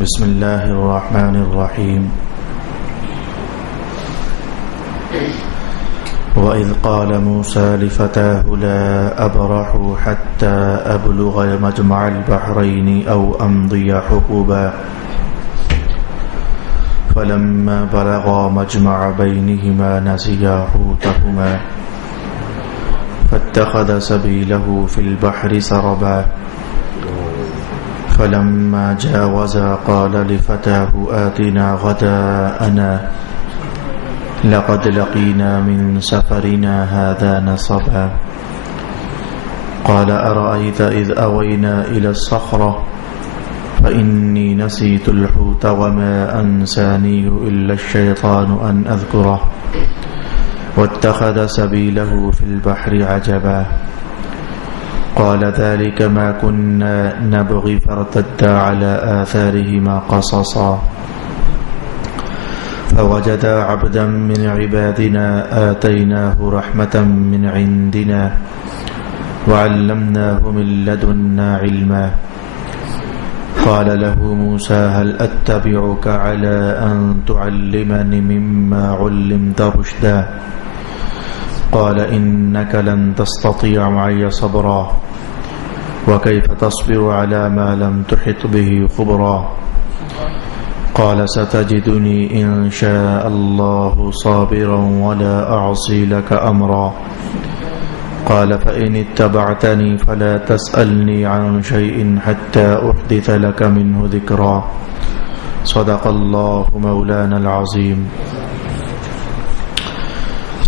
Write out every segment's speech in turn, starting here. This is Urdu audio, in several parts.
بسم الله الرحمن الرحيم. وإذ قال موسى لفتاه لا أبرح حتى أبلغ مجمع البحرين أو أمضي حقبا فلما بلغا مجمع بينهما نسيا حوتهما فاتخذ سبيله في البحر سربا فلما جاوزا قال لفتاه آتنا غداءنا لقد لقينا من سفرنا هذا نصبا قال أرأيت إذ أوينا إلى الصخرة فإني نسيت الحوت وما أنسانيه إلا الشيطان أن أذكره واتخذ سبيله في البحر عجبا قال ذلك ما كنا نبغي فارتدا على آثارهما قصصا فوجدا عبدا من عبادنا آتيناه رحمة من عندنا وعلمناه من لدنا علما قال له موسى هل أتبعك على أن تعلمني مما علمت رشدا قال إنك لن تستطيع معي صبرا وكيف تصبر على ما لم تحط به خبرا قال ستجدني إن شاء الله صابرا ولا أعصي لك أمرا قال فإن اتبعتني فلا تسألني عن شيء حتى أحدث لك منه ذكرا صدق الله مولانا العظيم.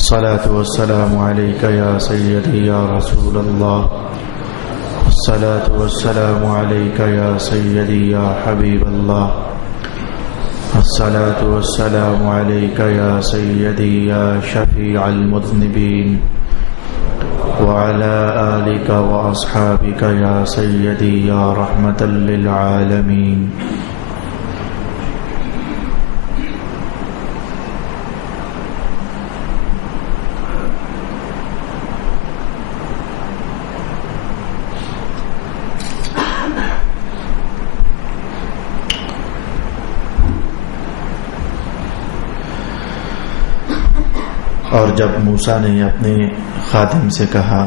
الصلاة والسلام عليك يا سيدي يا رسول الله الصلاة والسلام عليك يا سيدي يا حبيب الله الصلاة والسلام عليك يا سيدي يا شفيع المذنبين وعلى آلك وأصحابك يا سيدي يا رحمة للعالمين. اور جب موسیٰ نے اپنے خادم سے کہا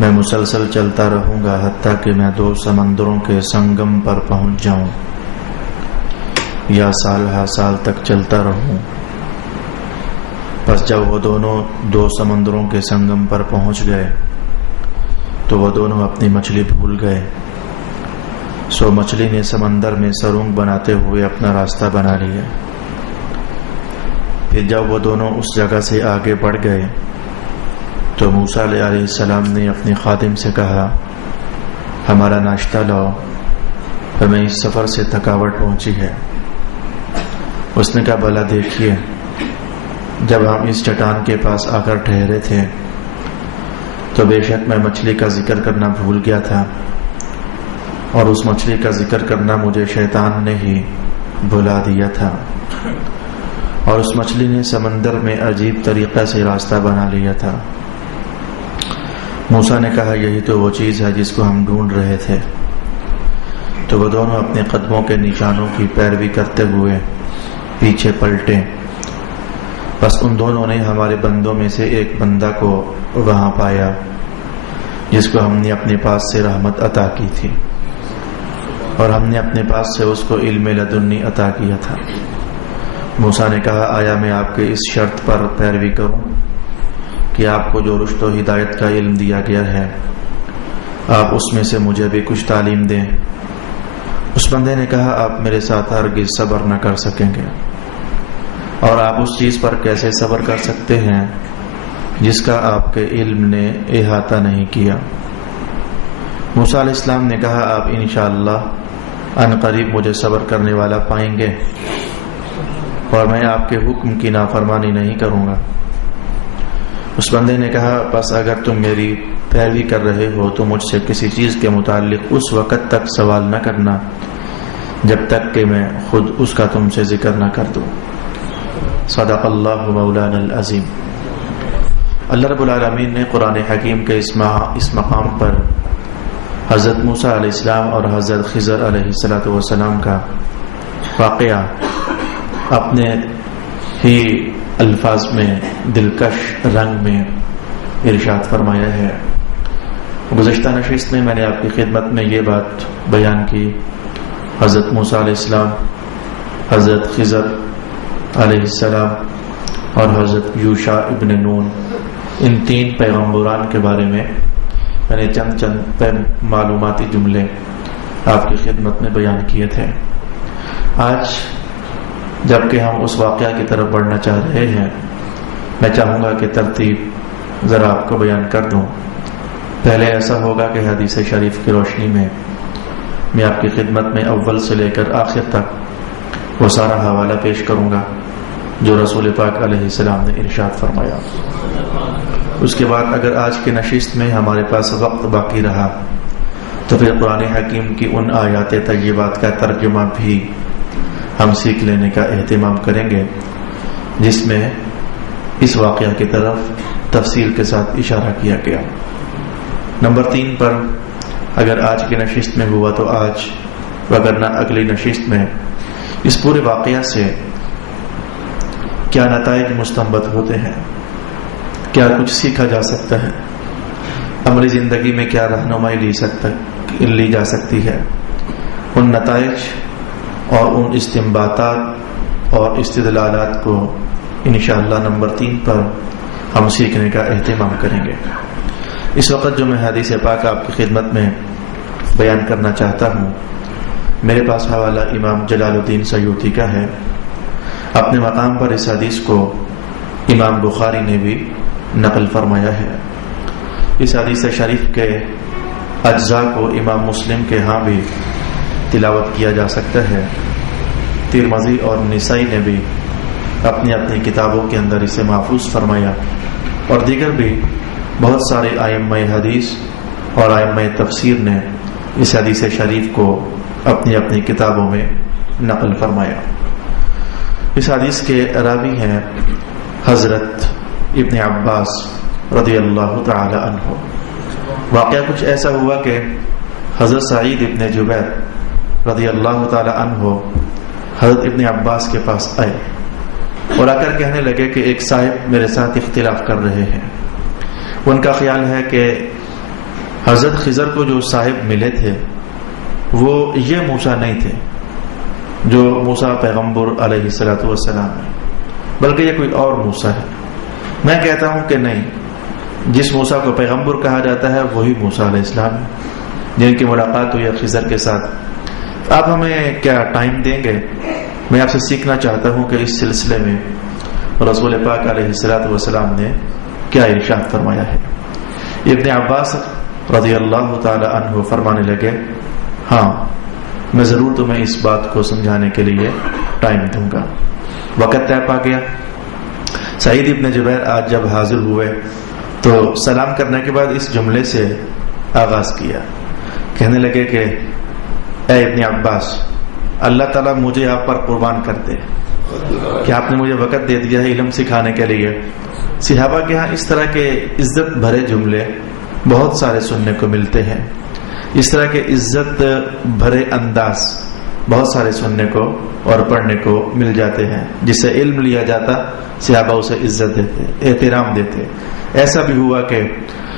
میں مسلسل چلتا رہوں گا حتیٰ کہ میں 2 سمندروں کے سنگم پر پہنچ جاؤں یا سال ہا سال تک چلتا رہوں، پس جب وہ دونوں 2 سمندروں کے سنگم پر پہنچ گئے تو وہ دونوں اپنی مچھلی بھول گئے، سو مچھلی نے سمندر میں سرنگ بناتے ہوئے اپنا راستہ بنا لیا۔ پھر جب وہ دونوں اس جگہ سے آگے بڑھ گئے تو موسیٰ علیہ السلام نے اپنے خادم سے کہا ہمارا ناشتہ لاؤ، ہمیں اس سفر سے تھکاوٹ پہنچی ہے۔ اس نے کہا بھلا دیکھیے، جب ہم اس چٹان کے پاس آ کر ٹھہرے تھے تو بے شک میں مچھلی کا ذکر کرنا بھول گیا تھا، اور اس مچھلی کا ذکر کرنا مجھے شیطان نے ہی بھلا دیا تھا، اور اس مچھلی نے سمندر میں عجیب طریقے سے راستہ بنا لیا تھا۔ موسیٰ نے کہا یہی تو وہ چیز ہے جس کو ہم ڈھونڈ رہے تھے۔ تو وہ دونوں اپنے قدموں کے نشانوں کی پیروی کرتے ہوئے پیچھے پلٹے، بس ان دونوں نے ہمارے بندوں میں سے ایک بندہ کو وہاں پایا جس کو ہم نے اپنے پاس سے رحمت عطا کی تھی، اور ہم نے اپنے پاس سے اس کو علم لدنی عطا کیا تھا۔ موسیٰ نے کہا آیا میں آپ کے اس شرط پر پیروی کروں کہ آپ کو جو رشد و ہدایت کا علم دیا گیا ہے آپ اس میں سے مجھے بھی کچھ تعلیم دیں۔ اس بندے نے کہا آپ میرے ساتھ ہرگز صبر نہ کر سکیں گے، اور آپ اس چیز پر کیسے صبر کر سکتے ہیں جس کا آپ کے علم نے احاطہ نہیں کیا۔ موسیٰ علیہ السلام نے کہا آپ انشاءاللہ ان قریب مجھے صبر کرنے والا پائیں گے، اور میں آپ کے حکم کی نافرمانی نہیں کروں گا۔ اس بندے نے کہا بس اگر تم میری پیروی کر رہے ہو تو مجھ سے کسی چیز کے متعلق اس وقت تک سوال نہ کرنا جب تک کہ میں خود اس کا تم سے ذکر نہ کر دوں۔ صدق اللہ مولانا العظیم۔ اللہ رب العالمین نے قرآن حکیم کے اس مقام پر حضرت موسیٰ علیہ السلام اور حضرت خضر علیہ السلام کا واقعہ اپنے ہی الفاظ میں دلکش رنگ میں ارشاد فرمایا ہے۔ گزشتہ نشست میں نے آپ کی خدمت میں یہ بات بیان کی، حضرت موسیٰ علیہ السلام، حضرت خضر علیہ السلام اور حضرت یوشع ابن نون، ان تین پیغمبران کے بارے میں نے چند معلوماتی جملے آپ کی خدمت میں بیان کیے تھے۔ آج جبکہ ہم اس واقعہ کی طرف بڑھنا چاہ رہے ہیں، میں چاہوں گا کہ ترتیب ذرا آپ کو بیان کر دوں۔ پہلے ایسا ہوگا کہ حدیث شریف کی روشنی میں آپ کی خدمت میں اول سے لے کر آخر تک وہ سارا حوالہ پیش کروں گا جو رسول پاک علیہ السلام نے ارشاد فرمایا۔ اس کے بعد اگر آج کی نشست میں ہمارے پاس وقت باقی رہا تو پھر قرآن حکیم کی ان آیات طیبات کا ترجمہ بھی ہم سیکھ لینے کا اہتمام کریں گے، جس میں اس واقعہ کی طرف تفصیل کے ساتھ اشارہ کیا گیا۔ نمبر 3 پر اگر آج کی نشست میں ہوا تو آج، وگرنہ اگلی نشست میں اس پورے واقعہ سے کیا نتائج مستنبط ہوتے ہیں، کیا کچھ سیکھا جا سکتا ہے، عملی زندگی میں کیا رہنمائی لی جا سکتی ہے، ان نتائج اور ان استنباطات اور استدلالات کو انشاءاللہ نمبر 3 پر ہم سیکھنے کا اہتمام کریں گے۔ اس وقت جو میں حدیث پاک آپ کی خدمت میں بیان کرنا چاہتا ہوں، میرے پاس حوالہ امام جلال الدین سیوطی کا ہے۔ اپنے مقام پر اس حدیث کو امام بخاری نے بھی نقل فرمایا ہے۔ اس حدیث شریف کے اجزاء کو امام مسلم کے ہاں بھی تلاوت کیا جا سکتا ہے۔ ترمذی اور نسائی نے بھی اپنی اپنی کتابوں کے اندر اسے محفوظ فرمایا، اور دیگر بھی بہت سارے ائمہ حدیث اور ائمہ تفسیر نے اس حدیث شریف کو اپنی اپنی کتابوں میں نقل فرمایا۔ اس حدیث کے راوی ہیں حضرت ابن عباس رضی اللہ تعالی عنہ۔ واقعہ کچھ ایسا ہوا کہ حضرت سعید ابن جبیر رضی اللہ تعالی عنہ حضرت ابن عباس کے پاس آئے اور آ کر کہنے لگے کہ ایک صاحب میرے ساتھ اختلاف کر رہے ہیں۔ ان کا خیال ہے کہ حضرت خضر کو جو صاحب ملے تھے وہ یہ موسیٰ نہیں تھے جو موسیٰ پیغمبر علیہ السلام ہے، بلکہ یہ کوئی اور موسیٰ ہے۔ میں کہتا ہوں کہ نہیں، جس موسیٰ کو پیغمبر کہا جاتا ہے وہی موسیٰ علیہ السلام ہے جن کی ملاقات ہوئی خضر کے ساتھ۔ آپ ہمیں کیا ٹائم دیں گے؟ میں آپ سے سیکھنا چاہتا ہوں کہ اس سلسلے میں رسول پاک علیہ السلام نے کیا ارشاد فرمایا ہے۔ ابن عباس رضی اللہ تعالی عنہ فرمانے لگے، ہاں میں ضرور تمہیں اس بات کو سمجھانے کے لیے ٹائم دوں گا۔ وقت طے پا گیا۔ سعید ابن جبیر آج جب حاضر ہوئے تو سلام کرنے کے بعد اس جملے سے آغاز کیا، کہنے لگے کہ اے ابن عباس، اللہ تعالیٰ مجھے آپ پر قربان کر دے کہ آپ نے مجھے وقت دے دیا ہے علم سکھانے کے لیے۔ صحابہ کے ہاں اس طرح کے عزت بھرے جملے بہت سارے سننے کو ملتے ہیں، اس طرح کے عزت بھرے انداز بہت سارے سننے کو اور پڑھنے کو مل جاتے ہیں، جس سے علم لیا جاتا صحابہ اسے عزت دیتے، احترام دیتے۔ ایسا بھی ہوا کہ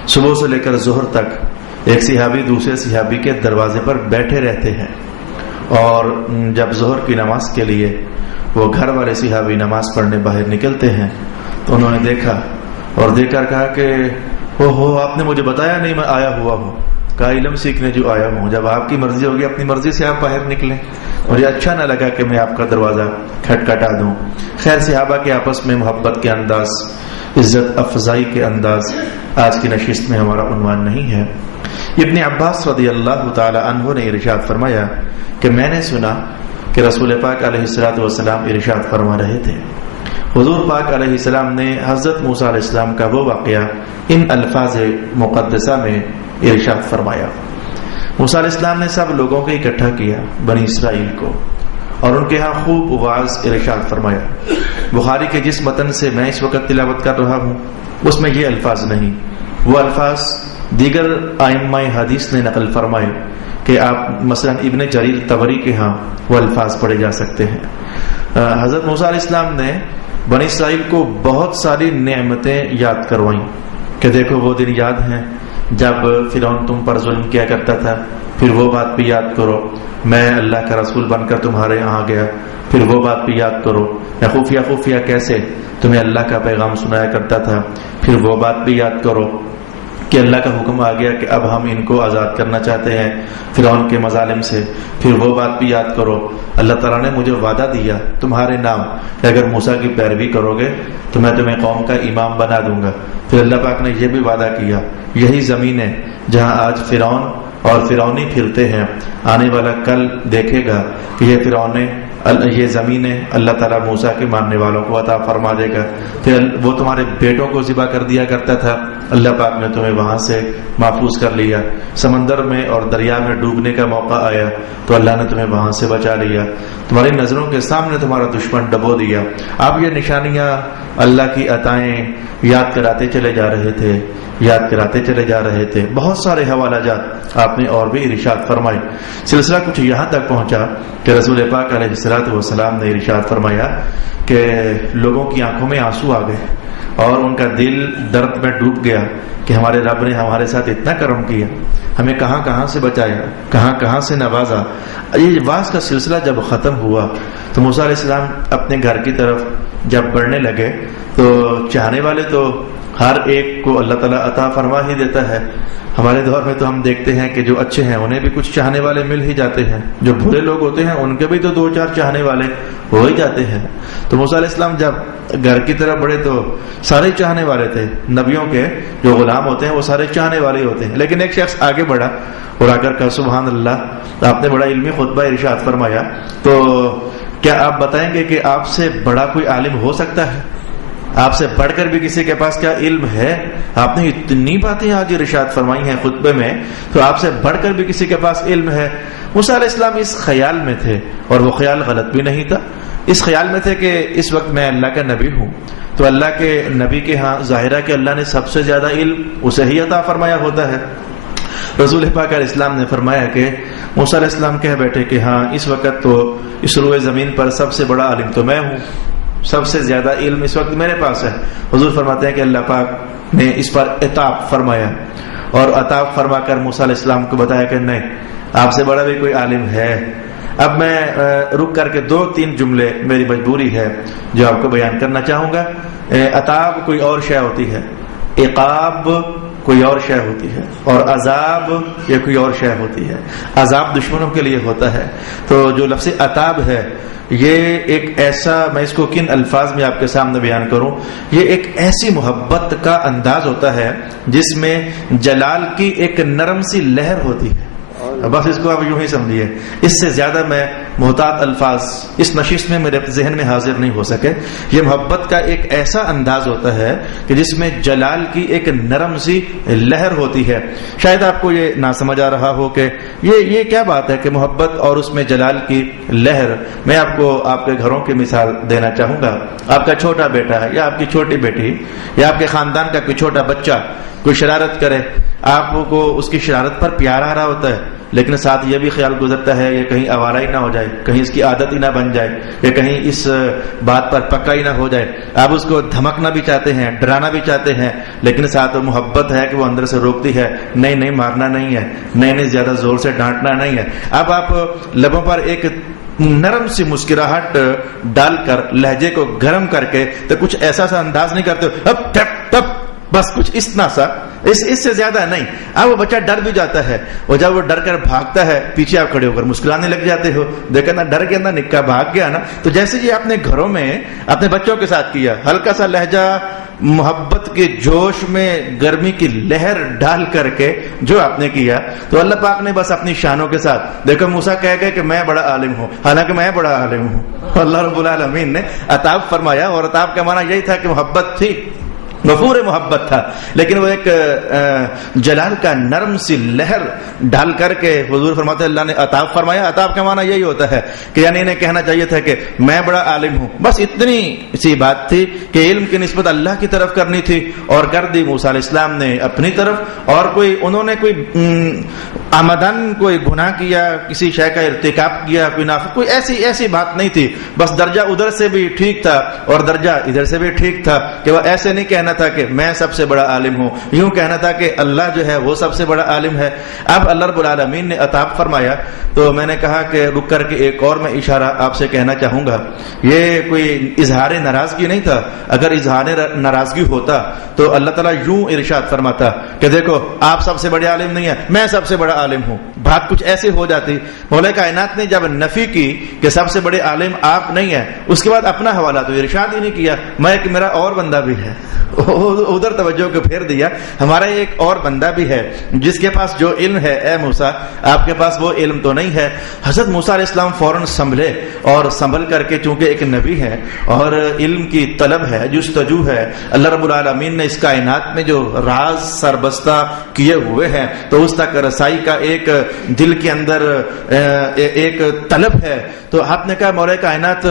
صبح سے لے کر ظہر تک ایک صحابی دوسرے صحابی کے دروازے پر بیٹھے رہتے ہیں، اور جب ظہر کی نماز کے لیے وہ گھر والے صحابی نماز پڑھنے باہر نکلتے ہیں تو انہوں نے دیکھا اور دیکھ کر کہا کہ آپ نے مجھے بتایا نہیں، میں آیا ہوا ہوں۔ کہا علم سیکھنے جو آیا ہوں، جب آپ کی مرضی ہوگی اپنی مرضی سے آپ باہر نکلیں، مجھے اچھا نہ لگا کہ میں آپ کا دروازہ کھٹکھٹا دوں۔ خیر، صحابہ کے آپس میں محبت کے انداز، عزت افزائی کے انداز آج کی نشست میں ہمارا عنوان نہیں ہے۔ ابن عباس رضی اللہ تعالی عنہ نے ارشاد فرمایا کہ میں نے سنا کہ رسول پاک علیہ السلام ارشاد فرما رہے تھے، حضور پاک علیہ السلام نے حضرت موسیٰ علیہ السلام کا وہ واقعہ ان الفاظ مقدسہ میں ارشاد فرمایا۔ موسیٰ علیہ السلام نے سب لوگوں کو اکٹھا کیا، بنی اسرائیل کو، اور ان کے ہاں خوب واعظ ارشاد فرمایا۔ بخاری کے جس متن سے میں اس وقت تلاوت کر رہا ہوں اس میں یہ الفاظ نہیں، وہ الفاظ دیگر ائمہ حدیث نے نقل فرمائے کہ آپ مثلا ابن جریر طبری کے ہاں وہ الفاظ پڑھے جا سکتے ہیں۔ حضرت موسیٰ علیہ السلام نے بنی اسرائیل کو بہت ساری نعمتیں یاد کروائیں کہ دیکھو وہ دن یاد ہیں جب فرعون تم پر ظلم کیا کرتا تھا، پھر وہ بات بھی یاد کرو، میں اللہ کا رسول بن کر تمہارے یہاں گیا، پھر وہ بات بھی یاد کرو، میں خفیہ خفیہ کیسے تمہیں اللہ کا پیغام سنایا کرتا تھا، پھر وہ بات بھی یاد کرو کہ اللہ کا حکم آ گیا کہ اب ہم ان کو آزاد کرنا چاہتے ہیں فرعون کے مظالم سے، پھر وہ بات بھی یاد کرو، اللہ تعالیٰ نے مجھے وعدہ دیا تمہارے نام کہ اگر موسیٰ کی پیروی کرو گے تو میں تمہیں قوم کا امام بنا دوں گا، پھر اللہ پاک نے یہ بھی وعدہ کیا یہی زمین ہے جہاں آج فرعون اور فرعونی پھرتے ہیں، آنے والا کل دیکھے گا کہ یہ زمینیں اللہ تعالیٰ موسیٰ کے ماننے والوں کو عطا فرما دے گا، پھر وہ تمہارے بیٹوں کو ذبح کر دیا کرتا تھا، اللہ پاک نے تمہیں وہاں سے محفوظ کر لیا، سمندر میں اور دریا میں ڈوبنے کا موقع آیا تو اللہ نے تمہیں وہاں سے بچا لیا، تمہاری نظروں کے سامنے تمہارا دشمن ڈبو دیا۔ آپ یہ نشانیاں اللہ کی عطائیں یاد کراتے چلے جا رہے تھے، یاد کراتے چلے جا رہے تھے۔ بہت سارے حوالہ جات آپ نے اور بھی ارشاد فرمائے۔ سلسلہ کچھ یہاں تک پہنچا کہ رسول پاک علیہ الصلوۃ والسلام نے ارشاد فرمایا کہ لوگوں کی آنکھوں میں آنسو آ گئے اور ان کا دل درد میں ڈوب گیا کہ ہمارے رب نے ہمارے ساتھ اتنا کرم کیا، ہمیں کہاں کہاں سے بچایا، کہاں کہاں سے نوازا۔ یہ واز کا سلسلہ جب ختم ہوا تو موسیٰ علیہ السلام اپنے گھر کی طرف جب بڑھنے لگے تو چاہنے والے تو ہر ایک کو اللہ تعالیٰ عطا فرما ہی دیتا ہے۔ ہمارے دور میں تو ہم دیکھتے ہیں کہ جو اچھے ہیں انہیں بھی کچھ چاہنے والے مل ہی جاتے ہیں، جو برے لوگ ہوتے ہیں ان کے بھی تو 2-4 چاہنے والے ہو ہی جاتے ہیں۔ تو موسیٰ علیہ السلام جب گھر کی طرف بڑھے تو سارے چاہنے والے تھے، نبیوں کے جو غلام ہوتے ہیں وہ سارے چاہنے والے ہوتے ہیں، لیکن ایک شخص آگے بڑھا اور آ کر کہا سبحان اللہ، آپ نے بڑا علمی خطبہ ارشاد فرمایا، تو کیا آپ بتائیں گے کہ آپ سے بڑا کوئی عالم ہو سکتا ہے؟ آپ سے بڑھ کر بھی کسی کے پاس کیا علم ہے؟ آپ نے اتنی باتیں آج ارشاد فرمائی ہیں خطبے میں، تو آپ سے بڑھ کر بھی کسی کے پاس علم ہے؟ موسیٰ علیہ السلام اس خیال میں تھے، اور وہ خیال غلط بھی نہیں تھا، اس خیال میں تھے کہ اس وقت میں اللہ کا نبی ہوں، تو اللہ کے نبی کے ہاں ظاہر ہے کہ اللہ نے سب سے زیادہ علم اسے ہی عطا فرمایا ہوتا ہے۔ رسول پاک علیہ السلام نے فرمایا کہ موسیٰ علیہ السلام کہہ بیٹھے کہ ہاں اس وقت تو اس روئے زمین پر سب سے بڑا عالم تو میں ہوں، سب سے زیادہ علم اس وقت میرے پاس ہے۔ حضور فرماتے ہیں کہ اللہ پاک نے اس پر عطاب فرمایا، اور عطاب فرما کر موسیٰ علیہ السلام کو بتایا کہ نہیں، آپ سے بڑا بھی کوئی عالم ہے۔ اب میں رک کر کے 2-3 جملے میری مجبوری ہے جو آپ کو بیان کرنا چاہوں گا۔ عطاب کوئی اور شے ہوتی ہے، عقاب کوئی اور شے ہوتی ہے، اور عذاب یہ کوئی اور شے ہوتی ہے۔ عذاب دشمنوں کے لیے ہوتا ہے، تو جو لفظ عطاب ہے یہ ایک ایسا، میں اس کو کن الفاظ میں آپ کے سامنے بیان کروں، یہ ایک ایسی محبت کا انداز ہوتا ہے جس میں جلال کی ایک نرم سی لہر ہوتی ہے، بس اس کو آپ یوں ہی سمجھیے، اس سے زیادہ میں محتاط الفاظ اس نشست میں میرے ذہن میں حاضر نہیں ہو سکے۔ یہ محبت کا ایک ایسا انداز ہوتا ہے کہ جس میں جلال کی ایک نرم سی لہر ہوتی ہے۔ شاید آپ کو یہ نہ سمجھ آ رہا ہو کہ یہ کیا بات ہے کہ محبت اور اس میں جلال کی لہر۔ میں آپ کو آپ کے گھروں کی مثال دینا چاہوں گا۔ آپ کا چھوٹا بیٹا ہے یا آپ کی چھوٹی بیٹی یا آپ کے خاندان کا کوئی چھوٹا بچہ کوئی شرارت کرے، آپ کو اس کی شرارت پر پیار آ رہا ہوتا ہے، لیکن ساتھ یہ بھی خیال گزرتا ہے یہ کہیں آوارہ ہی نہ ہو جائے، کہیں اس کی عادت ہی نہ بن جائے، یا کہیں اس بات پر پکا ہی نہ ہو جائے۔ آپ اس کو دھمکنا بھی چاہتے ہیں، ڈرانا بھی چاہتے ہیں، لیکن ساتھ محبت ہے کہ وہ اندر سے روکتی ہے، نہیں مارنا نہیں ہے، نہیں زیادہ زور سے ڈانٹنا نہیں ہے۔ اب آپ لبوں پر ایک نرم سی مسکراہٹ ڈال کر لہجے کو گرم کر کے تو کچھ ایسا سا انداز نہیں کرتے اب ٹپ ٹپ، بس کچھ اتنا سا، اس سے زیادہ نہیں۔ اب وہ بچہ ڈر بھی جاتا ہے، اور جب وہ ڈر کر بھاگتا ہے پیچھے آپ کھڑے ہو کر مسکرانے لگ جاتے ہو، دیکھا نا ڈر کے اندر نکا بھاگ گیا نا۔ تو جیسے یہ آپ نے گھروں میں اپنے بچوں کے ساتھ کیا، ہلکا سا لہجہ محبت کے جوش میں گرمی کی لہر ڈال کر کے جو آپ نے کیا، تو اللہ پاک نے بس اپنی شانوں کے ساتھ، دیکھو موسیٰ کہہ گئے کہ میں بڑا عالم ہوں، حالانکہ میں بڑا عالم ہوں، اللہ رب العالمین نے عطاب فرمایا، اور عطاب کا معنی یہی تھا کہ محبت تھی، غفور محبت تھا، لیکن وہ ایک جلال کا نرم سی لہر ڈال کر کے حضور فرماتے اللہ نے عطاب فرمایا. عطاب کا معنی یہی ہوتا ہے کہ یعنی انہیں کہنا چاہیے تھا کہ میں بڑا عالم ہوں. بس اتنی سی بات تھی کہ علم کی نسبت اللہ کی طرف کرنی تھی اور کر دی موسیٰ علیہ السلام نے اپنی طرف. اور انہوں نے کوئی آمدن کوئی گناہ کیا، کسی شے کا ارتکاب کیا، کوئی ایسی بات نہیں تھی. بس درجہ ادھر سے بھی ٹھیک تھا اور درجہ ادھر سے بھی ٹھیک تھا کہ وہ ایسے نہیں کہنا تھا کہ میں سب سے بڑا عالم ہوں، یوں کہنا تھا کہ اللہ جو ہے وہ سب سے بڑا عالم ہے. اب اللہ رب العالمین نے عطاب فرمایا تو میں نے کہا کہ رک کر کے ایک اور میں اشارہ آپ سے کہنا چاہوں گا. یہ کوئی اظہار ناراضگی نہیں تھا. اگر اظہار ناراضگی ہوتا تو اللہ تعالیٰ یوں ارشاد فرماتا کہ دیکھو آپ سب سے بڑے عالم نہیں ہیں، میں سب سے بڑا عالم ہوں. بات کچھ ایسی ہو جاتی. مولا کائنات نے جب نفی کی کہ سب سے بڑے عالم آپ نہیں ہیں، اس کے بعد اپنا حوالہ تو ارشاد ہی نہیں کیا میں کہ میرا اور بندہ بھی ہے. ادھر توجہ کو پھیر دیا، ہمارا ایک اور بندہ بھی ہے جس کے پاس جو علم ہے. اے موسیٰ آپ کے پاس وہ علم تو نہیں ہے. حضرت موسیٰ علیہ السلام فوراً سنبھلے اور سنبھل کر کے چونکہ ایک نبی ہے اور علم کی طلب ہے، جستجو ہے، اللہ رب العالمین نے اس کائنات میں جو راز سربستہ کیے ہوئے ہیں تو اس تک رسائی کا ایک دل کے اندر ایک طلب ہے. تو آپ نے کہا مولا کائنات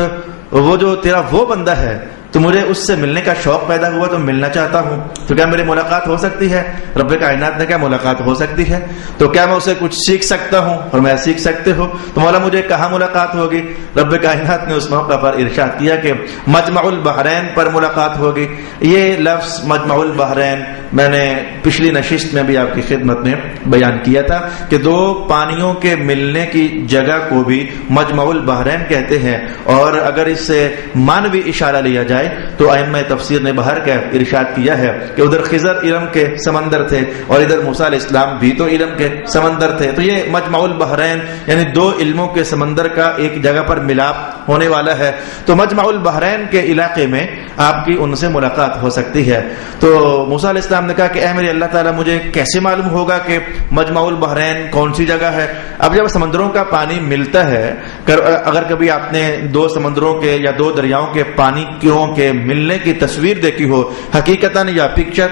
وہ جو تیرا وہ بندہ ہے تو مجھے اس سے ملنے کا شوق پیدا ہوا تو ملنا چاہتا ہوں، تو کیا میری ملاقات ہو سکتی ہے؟ رب کائنات نے کیا ملاقات ہو سکتی ہے؟ تو کیا میں اسے کچھ سیکھ سکتا ہوں؟ اور میں سیکھ سکتے ہو تو مولا مجھے کہاں ملاقات ہوگی؟ رب کائنات نے اس موقع پر ارشاد کیا کہ مجمع البحرین پر ملاقات ہوگی. یہ لفظ مجمع البحرین میں نے پچھلی نشست میں بھی آپ کی خدمت میں بیان کیا تھا کہ دو پانیوں کے ملنے کی جگہ کو بھی مجمع البحرین کہتے ہیں. اور اگر اس سے مانوی اشارہ لیا جائے تو ائمہ تفسیر نے باہر کا ارشاد کیا ہے کہ ادھر خضر علم کے سمندر تھے اور ادھر موسیٰ علیہ السلام بھی تو علم کے سمندر تھے. تو یہ مجمع البحرین یعنی دو علموں کے سمندر کا ایک جگہ پر ملاپ ہونے والا ہے. تو مجمع البحرین کے علاقے میں آپ کی ان سے ملاقات ہو سکتی ہے. تو موسیٰ علیہ السلام نے کہا کہ اے میرے اللہ تعالیٰ مجھے کیسے معلوم ہوگا کہ مجمع البحرین کون سی جگہ ہے؟ اب جب سمندروں کا پانی ملتا ہے، اگر کبھی آپ نے دو سمندروں کے یا دو دریاؤں کے پانی کے ملنے کی تصویر دیکھی ہو حقیقتاً یا پکچر،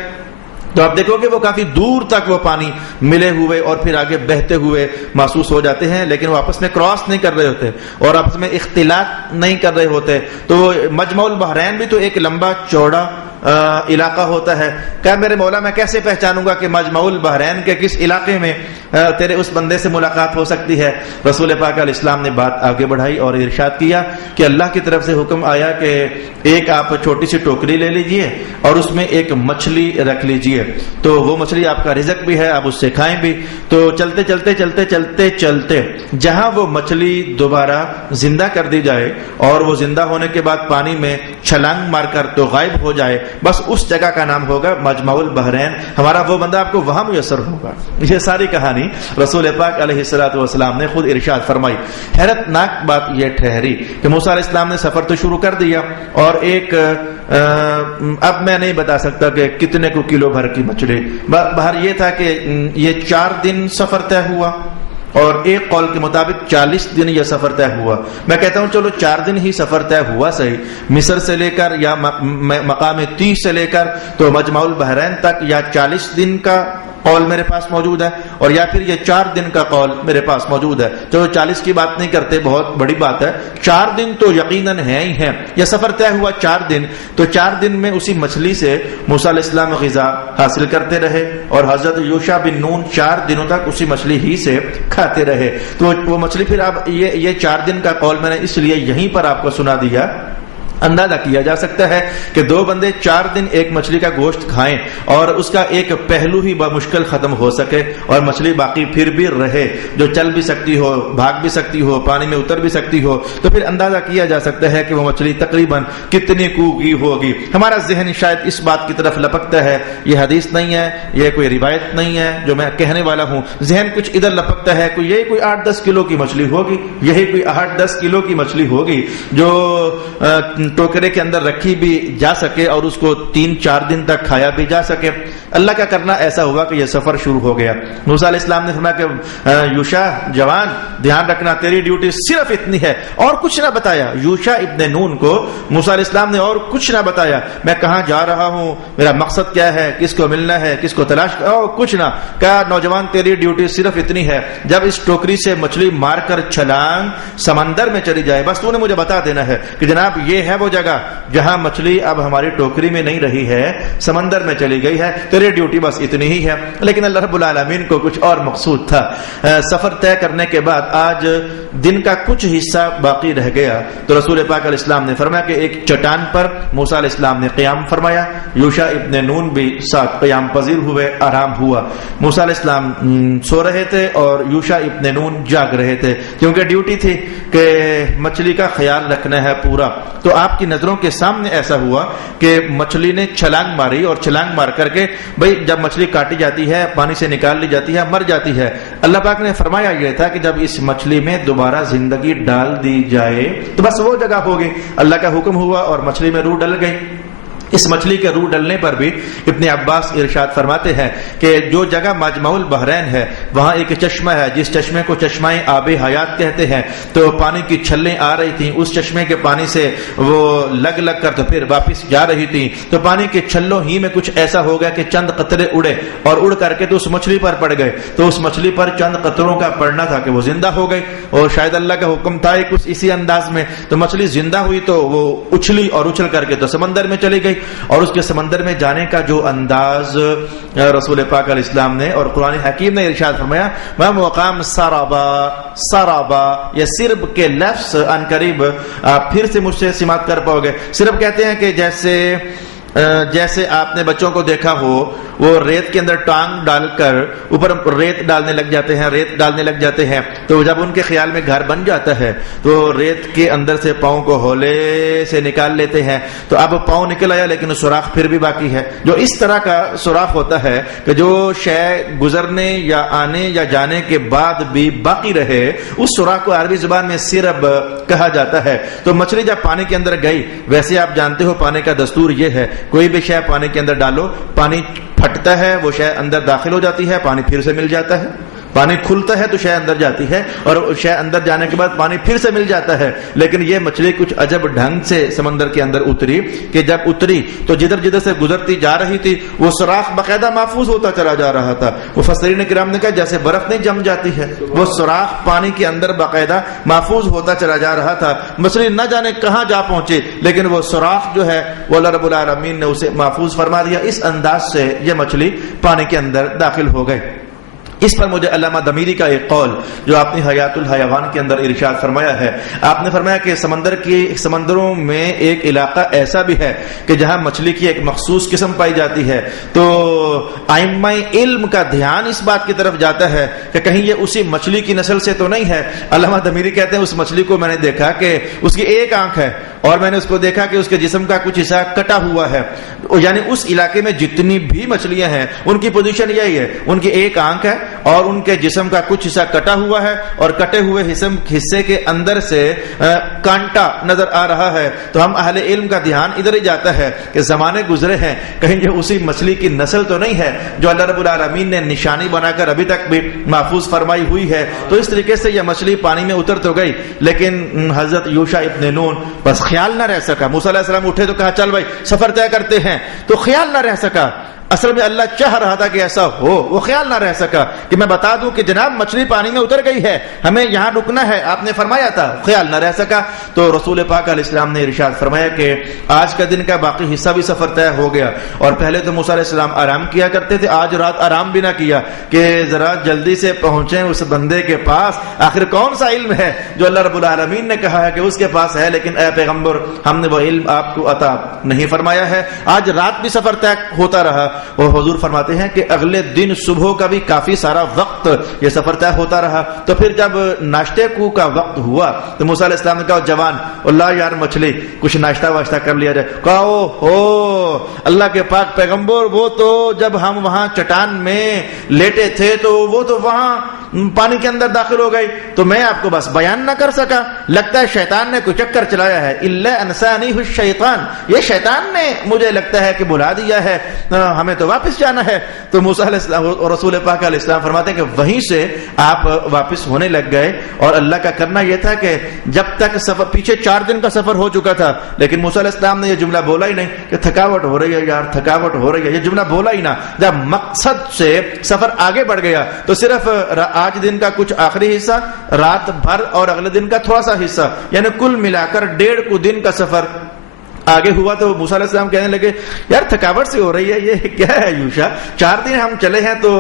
تو آپ دیکھو کہ وہ کافی دور تک وہ پانی ملے ہوئے اور پھر آگے بہتے ہوئے محسوس ہو جاتے ہیں، لیکن وہ آپس میں کراس نہیں کر رہے ہوتے اور آپس میں اختلاط نہیں کر رہے ہوتے. تو مجمع البحرین بھی تو ایک لمبا چوڑا علاقہ ہوتا ہے. کیا میرے مولا میں کیسے پہچانوں گا کہ مجمع البحرین کے کس علاقے میں تیرے اس بندے سے ملاقات ہو سکتی ہے؟ رسول پاک علیہ السلام نے بات آگے بڑھائی اور ارشاد کیا کہ اللہ کی طرف سے حکم آیا کہ ایک آپ چھوٹی سی ٹوکری لے لیجئے اور اس میں ایک مچھلی رکھ لیجئے. تو وہ مچھلی آپ کا رزق بھی ہے، آپ اس سے کھائیں بھی. تو چلتے چلتے چلتے چلتے چلتے جہاں وہ مچھلی دوبارہ زندہ کر دی جائے اور وہ زندہ ہونے کے بعد پانی میں چھلانگ مار کر تو غائب ہو جائے، بس اس جگہ کا نام ہوگا مجمع البحرین. ہمارا وہ بندہ آپ کو وہاں میسر ہوگا. یہ ساری کہانی رسول پاک علیہ الصلوۃ والسلام نے خود ارشاد فرمائی. حیرت ناک بات یہ ٹھہری کہ موسیٰ علیہ السلام نے سفر تو شروع کر دیا اور ایک اب میں نہیں بتا سکتا کہ کتنے کو کلو بھر کی مچھلی، باہر یہ تھا کہ یہ 4 دن سفر طے ہوا اور ایک قول کے مطابق 40 دن یہ سفر طے ہوا. میں کہتا ہوں چلو 4 دن ہی سفر طے ہوا صحیح، مصر سے لے کر یا مقام 30 سے لے کر تو مجمع البحرین تک یا 40 دن کا قول میرے پاس موجود ہے اور یا پھر یہ 4 دن کا قول میرے پاس موجود ہے. چلو 40 کی بات نہیں کرتے، بہت بڑی بات ہے. 4 دن تو یقیناً ہے ہی ہیں. یہ سفر طے ہوا 4 دن، تو 4 دن میں اسی مچھلی سے موسیٰ علیہ السلام غذا حاصل کرتے رہے اور حضرت یوشع بن نون 4 دنوں تک اسی مچھلی ہی سے کھاتے رہے. تو وہ مچھلی پھر اب یہ 4 دن کا قول میں نے اس لیے یہیں پر آپ کو سنا دیا. اندازہ کیا جا سکتا ہے کہ 2 بندے 4 دن ایک مچھلی کا گوشت کھائیں اور اس کا ایک پہلو ہی بمشکل ختم ہو سکے اور مچھلی باقی پھر بھی رہے، جو چل بھی سکتی ہو، بھاگ بھی سکتی ہو، پانی میں اتر بھی سکتی ہو، تو پھر اندازہ کیا جا سکتا ہے کہ وہ مچھلی تقریباً کتنی کوگی ہوگی. ہمارا ذہن شاید اس بات کی طرف لپکتا ہے، یہ حدیث نہیں ہے، یہ کوئی روایت نہیں ہے جو میں کہنے والا ہوں. ذہن کچھ ادھر لپکتا ہے کوئی 8-10 کلو کی مچھلی ہوگی، یہی کوئی 8-10 کلو کی مچھلی ہوگی جو ٹوکرے کے اندر رکھی بھی جا سکے اور اس کو 3-4 دن تک کھایا بھی جا سکے. اللہ کا کرنا ایسا ہوا کہ یہ سفر شروع ہو گیا. موسیٰ علیہ السلام نے فرمایا کہ یوشع جوان دھیان رکھنا تیری ڈیوٹی صرف اتنی ہے, اور کچھ نہ بتایا. یوشع ابن نون کو موسیٰ علیہ السلام نے اور کچھ نہ بتایا, میں کہاں جا رہا ہوں, میرا مقصد کیا ہے, کس کو ملنا ہے, کس کو تلاش, اور کچھ نہ کہا. نوجوان تیری ڈیوٹی صرف اتنی ہے, جب اس ٹوکری سے مچھلی مار کر چھلانگ سمندر میں چلی جائے, بس تو نے مجھے بتا دینا ہے کہ جناب یہ ہے وہ جگہ جہاں مچھلی اب ہماری ٹوکری میں نہیں رہی ہے, سمندر میں چلی گئی ہے, تیری ڈیوٹی بس اتنی ہی ہے. لیکن اللہ رب العالمین کو کچھ اور مقصود تھا. سفر طے کرنے کے بعد آج دن کا کچھ حصہ باقی رہ گیا, تو رسول پاک علیہ السلام نے فرمایا کہ ایک چٹان پر موسیٰ علیہ السلام نے قیام فرمایا. یوشع ابن نون بھی ساتھ قیام پذیر ہوئے, آرام ہوا. موسیٰ علیہ السلام سو رہے تھے اور یوشع ابن نون جاگ رہے تھے, کیونکہ ڈیوٹی تھی کہ مچھلی کا خیال رکھنا ہے پورا. تو آپ کی نظروں کے سامنے ایسا ہوا کہ مچھلی نے چھلانگ ماری, اور چھلانگ مار کر کے بھئی جب مچھلی کاٹی جاتی ہے, پانی سے نکال لی جاتی ہے, مر جاتی ہے. اللہ پاک نے فرمایا یہ تھا کہ جب اس مچھلی میں دوبارہ زندگی ڈال دی جائے تو بس وہ جگہ ہوگی. اللہ کا حکم ہوا اور مچھلی میں روح ڈل گئی. اس مچھلی کے روح ڈلنے پر بھی ابن عباس ارشاد فرماتے ہیں کہ جو جگہ مجمع البحرین ہے وہاں ایک چشمہ ہے, جس چشمے کو چشمہ آب حیات کہتے ہیں. تو پانی کی چھلیں آ رہی تھیں, اس چشمے کے پانی سے وہ لگ لگ کر تو پھر واپس جا رہی تھی. تو پانی کے چھلوں ہی میں کچھ ایسا ہو گیا کہ چند قطرے اڑے, اور اڑ کر کے تو اس مچھلی پر پڑ گئے. تو اس مچھلی پر چند قطروں کا پڑنا تھا کہ وہ زندہ ہو گئی, اور شاید اللہ کا حکم تھا کچھ اسی انداز میں. تو مچھلی زندہ ہوئی تو وہ اچھلی اور اچھل کر کے تو سمندر میں چلی گئی. اور اس کے سمندر میں جانے کا جو انداز رسول پاک علیہ السلام نے اور قرآن حکیم نے ارشاد فرمایا, میں مقام سرابا یا سرب کے لفظ ان قریب پھر سے مجھ سے سماعت کر پاؤ گے. سرب کہتے ہیں کہ جیسے آپ نے بچوں کو دیکھا ہو وہ ریت کے اندر ٹانگ ڈال کر اوپر ریت ڈالنے لگ جاتے ہیں, تو جب ان کے خیال میں گھر بن جاتا ہے تو ریت کے اندر سے پاؤں کو ہولے سے نکال لیتے ہیں. تو اب پاؤں نکل آیا لیکن سوراخ پھر بھی باقی ہے. جو اس طرح کا سوراخ ہوتا ہے کہ جو شے گزرنے یا آنے یا جانے کے بعد بھی باقی رہے, اس سوراخ کو عربی زبان میں سرب کہا جاتا ہے. تو مچھلی جب پانی کے اندر گئی, ویسے آپ جانتے ہو پانی کا دستور یہ ہے, کوئی بھی شے پانی کے اندر ڈالو, پانی پھٹتا ہے, وہ شے اندر داخل ہو جاتی ہے, پانی پھر سے مل جاتا ہے. پانی کھلتا ہے تو شے اندر جاتی ہے, اور شے اندر جانے کے بعد پانی پھر سے مل جاتا ہے. لیکن یہ مچھلی کچھ عجب ڈھنگ سے سمندر کے اندر اتری کہ جب اتری تو جدھر سے گزرتی جا رہی تھی وہ سوراخ باقاعدہ محفوظ ہوتا چلا جا رہا تھا. مفسرین کرام نے کہا جیسے برف نہیں جم جاتی ہے, وہ سوراخ پانی کے اندر باقاعدہ محفوظ ہوتا چلا جا رہا تھا. مچھلی نہ جانے کہاں جا پہنچے, لیکن وہ سوراخ جو ہے وہ اللہ رب العالمین نے اسے محفوظ فرما دیا. اس انداز سے یہ مچھلی پانی کے اندر داخل ہو گئی. اس پر مجھے علامہ دمیری کا ایک قول جو آپ نے حیات الحیوان کے اندر ارشاد فرمایا ہے, آپ نے فرمایا کہ سمندروں میں ایک علاقہ ایسا بھی ہے کہ جہاں مچھلی کی ایک مخصوص قسم پائی جاتی ہے. تو ائمہ علم کا دھیان اس بات کی طرف جاتا ہے کہ کہیں یہ اسی مچھلی کی نسل سے تو نہیں ہے. علامہ دمیری کہتے ہیں اس مچھلی کو میں نے دیکھا کہ اس کی ایک آنکھ ہے, اور میں نے اس کو دیکھا کہ اس کے جسم کا کچھ حصہ کٹا ہوا ہے. یعنی اس علاقے میں جتنی بھی مچھلیاں ہیں ان کی پوزیشن یہی ہے, ان کی ایک آنکھ ہے اور ان کے جسم کا کچھ حصہ کٹا ہوا ہے, اور کٹے ہوئے حصے کے اندر سے کانٹا نظر آ رہا ہے. تو ہم اہل علم کا دھیان ادھر ہی جاتا ہے کہ زمانے گزرے ہیں, کہیں یہ اسی مچھلی کی نسل تو نہیں ہے جو اللہ رب العالمین نے نشانی بنا کر ابھی تک بھی محفوظ فرمائی ہوئی ہے. تو اس طریقے سے یہ مچھلی پانی میں اتر تو گئی, لیکن حضرت یوشع ابن نون بس خیال نہ رہ سکا. موسیٰ علیہ السلام اٹھے تو کہا چل بھائی سفر طے کرتے ہیں, تو خیال نہ رہ سکا. اصل میں اللہ چاہ رہا تھا کہ ایسا ہو, وہ خیال نہ رہ سکا کہ میں بتا دوں کہ جناب مچھلی پانی میں اتر گئی ہے, ہمیں یہاں رکنا ہے, آپ نے فرمایا تھا. خیال نہ رہ سکا. تو رسول پاک علیہ السلام نے ارشاد فرمایا کہ آج کا دن کا باقی حصہ بھی سفر طے ہو گیا, اور پہلے تو موسیٰ علیہ السلام آرام کیا کرتے تھے, آج رات آرام بھی نہ کیا کہ ذرا جلدی سے پہنچیں اس بندے کے پاس. آخر کون سا علم ہے جو اللہ رب العالمین نے کہا ہے کہ اس کے پاس ہے, لیکن اے پیغمبر ہم نے وہ علم آپ کو عطا نہیں فرمایا ہے. آج رات بھی سفر طے ہوتا رہا, اور حضور فرماتے ہیں کہ اگلے دن صبح کا بھی کافی سارا وقت یہ سفر طے ہوتا رہا. تو پھر جب ناشتے کو کا وقت ہوا تو موسیٰ علیہ السلام نے کہا جوان اللہ یار مچھلی کچھ ناشتہ واشتہ کر لیا جائے. کہا او اللہ کے پاک پیغمبر, وہ تو جب ہم وہاں چٹان میں لیٹے تھے تو وہ تو وہاں پانی کے اندر داخل ہو گئی تو میں آپ کو بس بیان نہ کر سکا، لگتا ہے شیطان نے کوئی چکر چلایا ہے، الا انسانیہ الشیطان، یہ شیطان نے مجھے لگتا ہے کہ بلا دیا ہے، ہمیں تو واپس جانا ہے۔ تو موسیٰ علیہ السلام اور رسول پاک علیہ السلام فرماتے ہیں کہ وہیں سے آپ واپس ہونے لگ گئے، اور اللہ کا کرنا یہ تھا کہ جب تک سفر، پیچھے 4 دن کا سفر ہو چکا تھا، لیکن موسیٰ علیہ السلام نے یہ جملہ بولا ہی نہیں کہ تھکاوٹ ہو رہی ہے یار، تھکاوٹ ہو رہی ہے، یہ جملہ بولا ہی نہ۔ جب مقصد سے سفر آگے بڑھ گیا تو صرف آج دن کا کچھ آخری حصہ، رات بھر اور اگلے دن کا تھوڑا سا حصہ، یعنی کل ملا کر 1.5 دن کا سفر آگے ہوا۔ تو موسیٰ علیہ السلام کہنے لگے یار تھکاوٹ سی ہو رہی ہے، یہ کیا ہے یوشا، 4 دن ہم چلے ہیں تو